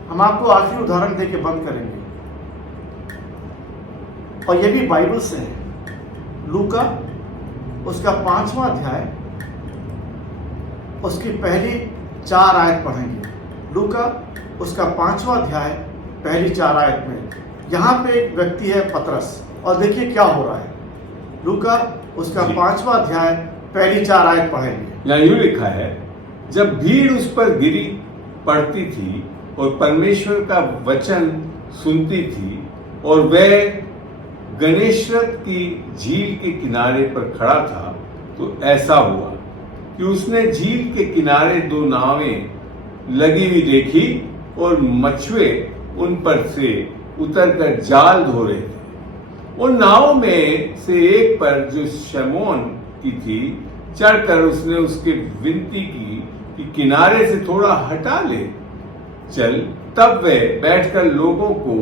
हम आपको आखिरी उदाहरण देके बंद करेंगे, और ये भी बाइबल से है। लूका उसका 5वां अध्याय, उसकी पहली 4 आयत पढ़ेंगे। लूका उसका 5वां अध्याय पहली 4 आयत में यहाँ पे एक व्यक्ति है पतरस, और देखिए क्या हो रहा है। लूका उसका 5वां अध्याय पहली 4 आयत पढ़ेंगे। यहाँ यूं लिखा है, जब भीड़ उस पर गिरी पड़ती थी और परमेश्वर का वचन सुनती थी, और वह गनेशरत की झील के किनारे पर खड़ा था, तो ऐसा हुआ कि उसने झील के किनारे 2 नावें लगी हुई देखी, और मछुए उन पर से उतरकर जाल धो रहे थे। उन नावों में से एक पर, जो शमौन की थी, चढ़कर उसने उसके विनती की कि किनारे से थोड़ा हटा ले चल। तब वह बैठकर लोगों को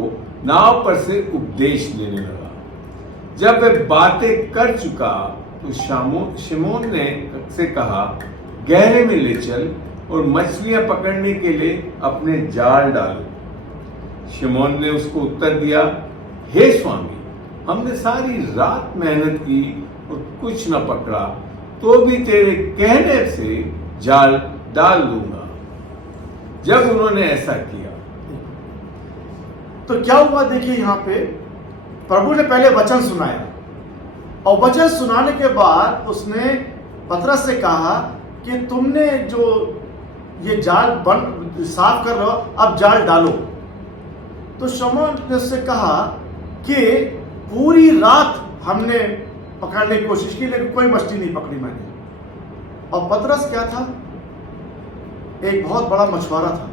नाव पर से उपदेश देने लगा। जब वह बातें कर चुका तो शमौन ने से कहा, गहरे में ले चल और मछलियां पकड़ने के लिए अपने जाल डालो। शमौन ने उसको उत्तर दिया, हे स्वामी, हमने सारी रात मेहनत की और कुछ न पकड़ा, तो भी तेरे कहने से जाल डाल दूंगा। जब उन्होंने ऐसा किया तो क्या हुआ, देखिए यहाँ पे प्रभु ने पहले वचन सुनाया, और वचन सुनाने के बाद उसने पतरस से कहा कि तुमने जो ये जाल बंद साफ कर रहे हो, अब जाल डालो। तो शमौन ने उससे कहा कि पूरी रात हमने पकड़ने की कोशिश की, लेकिन कोई मछली नहीं पकड़ी मैंने। और पतरस क्या था? एक बहुत बड़ा मछुआरा था,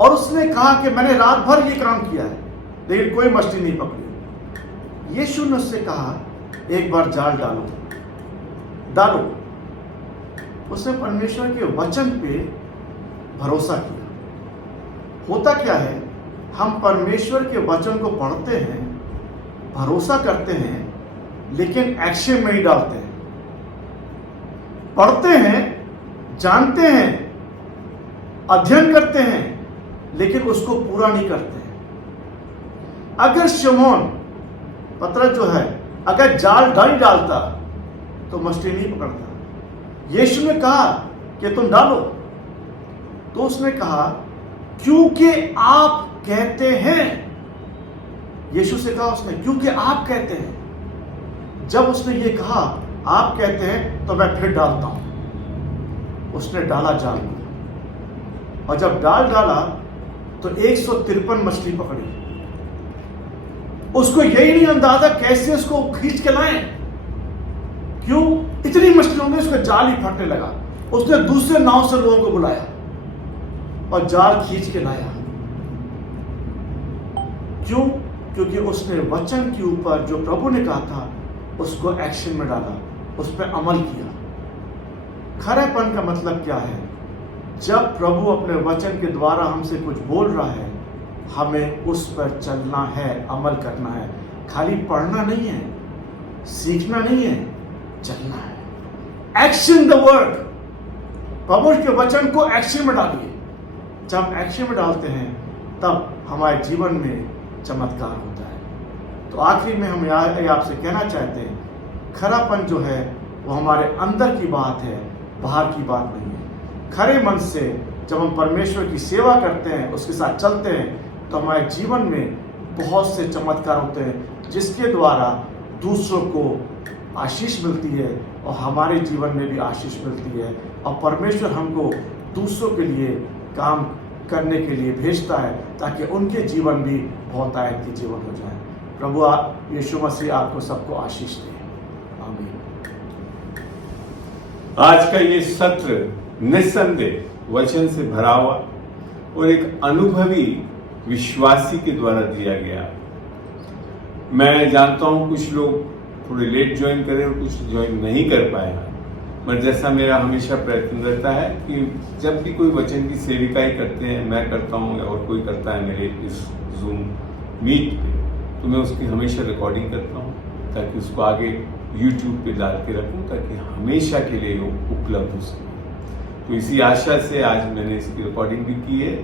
और उसने कहा कि मैंने रात भर ये काम किया है, लेकिन कोई मछली नहीं पकड़ी। यीशु ने उससे कहा, एक बार जाल डालो, डालो। उसने परमेश्वर के वचन पे भरोसा किया। होता क्या है, हम परमेश्वर के वचन को पढ़ते हैं भरोसा करते हैं लेकिन एक्शन में ही डालते हैं, पढ़ते हैं, जानते हैं, अध्ययन करते हैं, लेकिन उसको पूरा नहीं करते हैं। अगर शमौन पतरस जो है अगर जाल नहीं डालता तो मछली नहीं पकड़ता। यीशु ने कहा कि तुम डालो, तो उसने कहा क्योंकि आप कहते हैं। यीशु से कहा उसने क्योंकि आप कहते हैं। जब उसने ये कहा आप कहते हैं तो मैं फिर डालता हूं। उसने डाला जाल को, और जब डाला तो 153 मछली पकड़ी। उसको यही नहीं अंदाजा कैसे उसको खींच के लाएं, क्यों इतनी मछलियों में उसका जाल ही फटने लगा। उसने दूसरे नाव से लोगों को बुलाया और जाल खींच के लाया। क्यों? क्योंकि उसने वचन के ऊपर जो प्रभु ने कहा था उसको एक्शन में डाला, उस पर अमल किया। खरेपन का मतलब क्या है? जब प्रभु अपने वचन के द्वारा हमसे कुछ बोल रहा है, हमें उस पर चलना है, अमल करना है। खाली पढ़ना नहीं है, सीखना नहीं है, चलना है। Action the word. प्रभु के वचन को एक्शन में डालिए। जब एक्शन में डालते हैं तब हमारे जीवन में चमत्कार होता है। तो आखिर में हम आपसे कहना चाहते हैं, खरापन जो है वो हमारे अंदर की बात है, बाहर की बात नहीं है। खरे मन से जब हम परमेश्वर की सेवा करते हैं, उसके साथ चलते हैं, तो हमारे जीवन में बहुत से चमत्कार होते हैं जिसके द्वारा दूसरों को आशीष मिलती है और हमारे जीवन में भी आशीष मिलती है। और परमेश्वर हमको दूसरों के लिए काम करने के लिए भेजता है ताकि उनके जीवन भी बहुत आयत की जीवन हो जाए। प्रभु यीशु मसीह आपको सबको आशीष दे। आमीन। आज का ये सत्र निस्संदेह वचन से भरा हुआ और एक अनुभवी विश्वासी के द्वारा दिया गया। मैं जानता हूं कुछ लोग थोड़े लेट ज्वाइन करें और कुछ ज्वाइन नहीं कर पाए, मगर जैसा मेरा हमेशा प्रयत्न रहता है कि जब भी कोई वचन की सेविकाई करते हैं, मैं करता हूं या और कोई करता है मेरे इस जूम मीट पे, तो मैं उसकी हमेशा रिकॉर्डिंग करता हूं ताकि उसको आगे यूट्यूब पे डाल के रखूं ताकि हमेशा के लिए वो उपलब्ध हो सके। तो इसी आशा से आज मैंने इसकी रिकॉर्डिंग भी की है।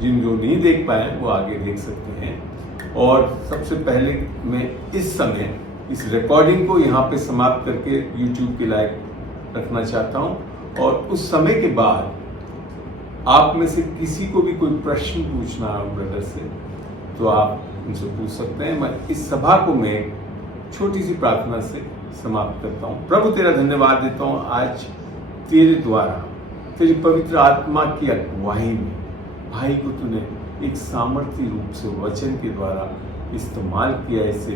जिन जो नहीं देख पाए वो आगे देख सकते हैं। और सबसे पहले मैं इस समय इस रिकॉर्डिंग को यहाँ पे समाप्त करके यूट्यूब के लायक रखना चाहता हूँ। और उस समय के बाद आप में से किसी को भी कोई प्रश्न पूछना हो ब्रदर से, तो आप उनसे पूछ सकते हैं। मैं इस सभा को मैं छोटी सी प्रार्थना से समाप्त करता हूँ। प्रभु तेरा धन्यवाद देता हूँ, आज तेरे द्वारा तेरी पवित्र आत्मा की अगुवाई में भाई को तूने एक सामर्थ्य रूप से वचन के द्वारा इस्तेमाल किया है। इससे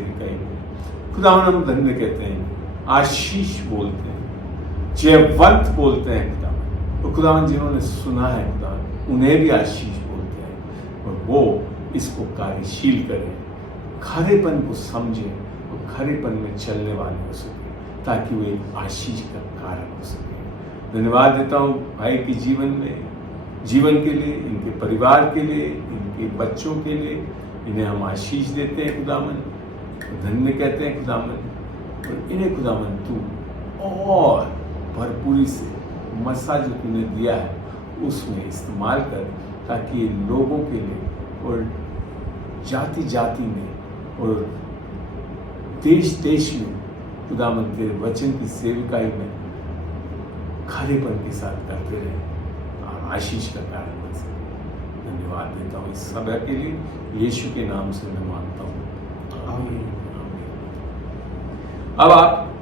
खुदावन हम धन्य कहते हैं, आशीष बोलते हैं, जयवंत बोलते हैं खुदावन। तो खुदावन जिन्होंने सुना है खुदावन उन्हें भी आशीष बोलते हैं और वो इसको कार्यशील करें, खरेपन को समझे और खरेपन में चलने वाले हो सके ताकि वो एक आशीष का कारण हो सके। धन्यवाद देता हूँ भाई के जीवन के लिए, इनके परिवार के लिए, इनके बच्चों के लिए। इन्हें हम आशीष देते हैं खुदावन, धन्य कहते हैं खुदावन। और इन्हें खुदावन तू और भरपूरी से मसा जो तूने दिया है उसमें इस्तेमाल कर ताकि ये लोगों के लिए और जाति जाति में और देश देश में खुदावन तेरे वचन की सेवकाई में खरेपन के साथ करते रहे और आशीष का कारण बन सके। धन्यवाद देता हूँ इस सभा के लिए, यीशु के नाम से मैं मांगता हूँ। आमीन। अब आप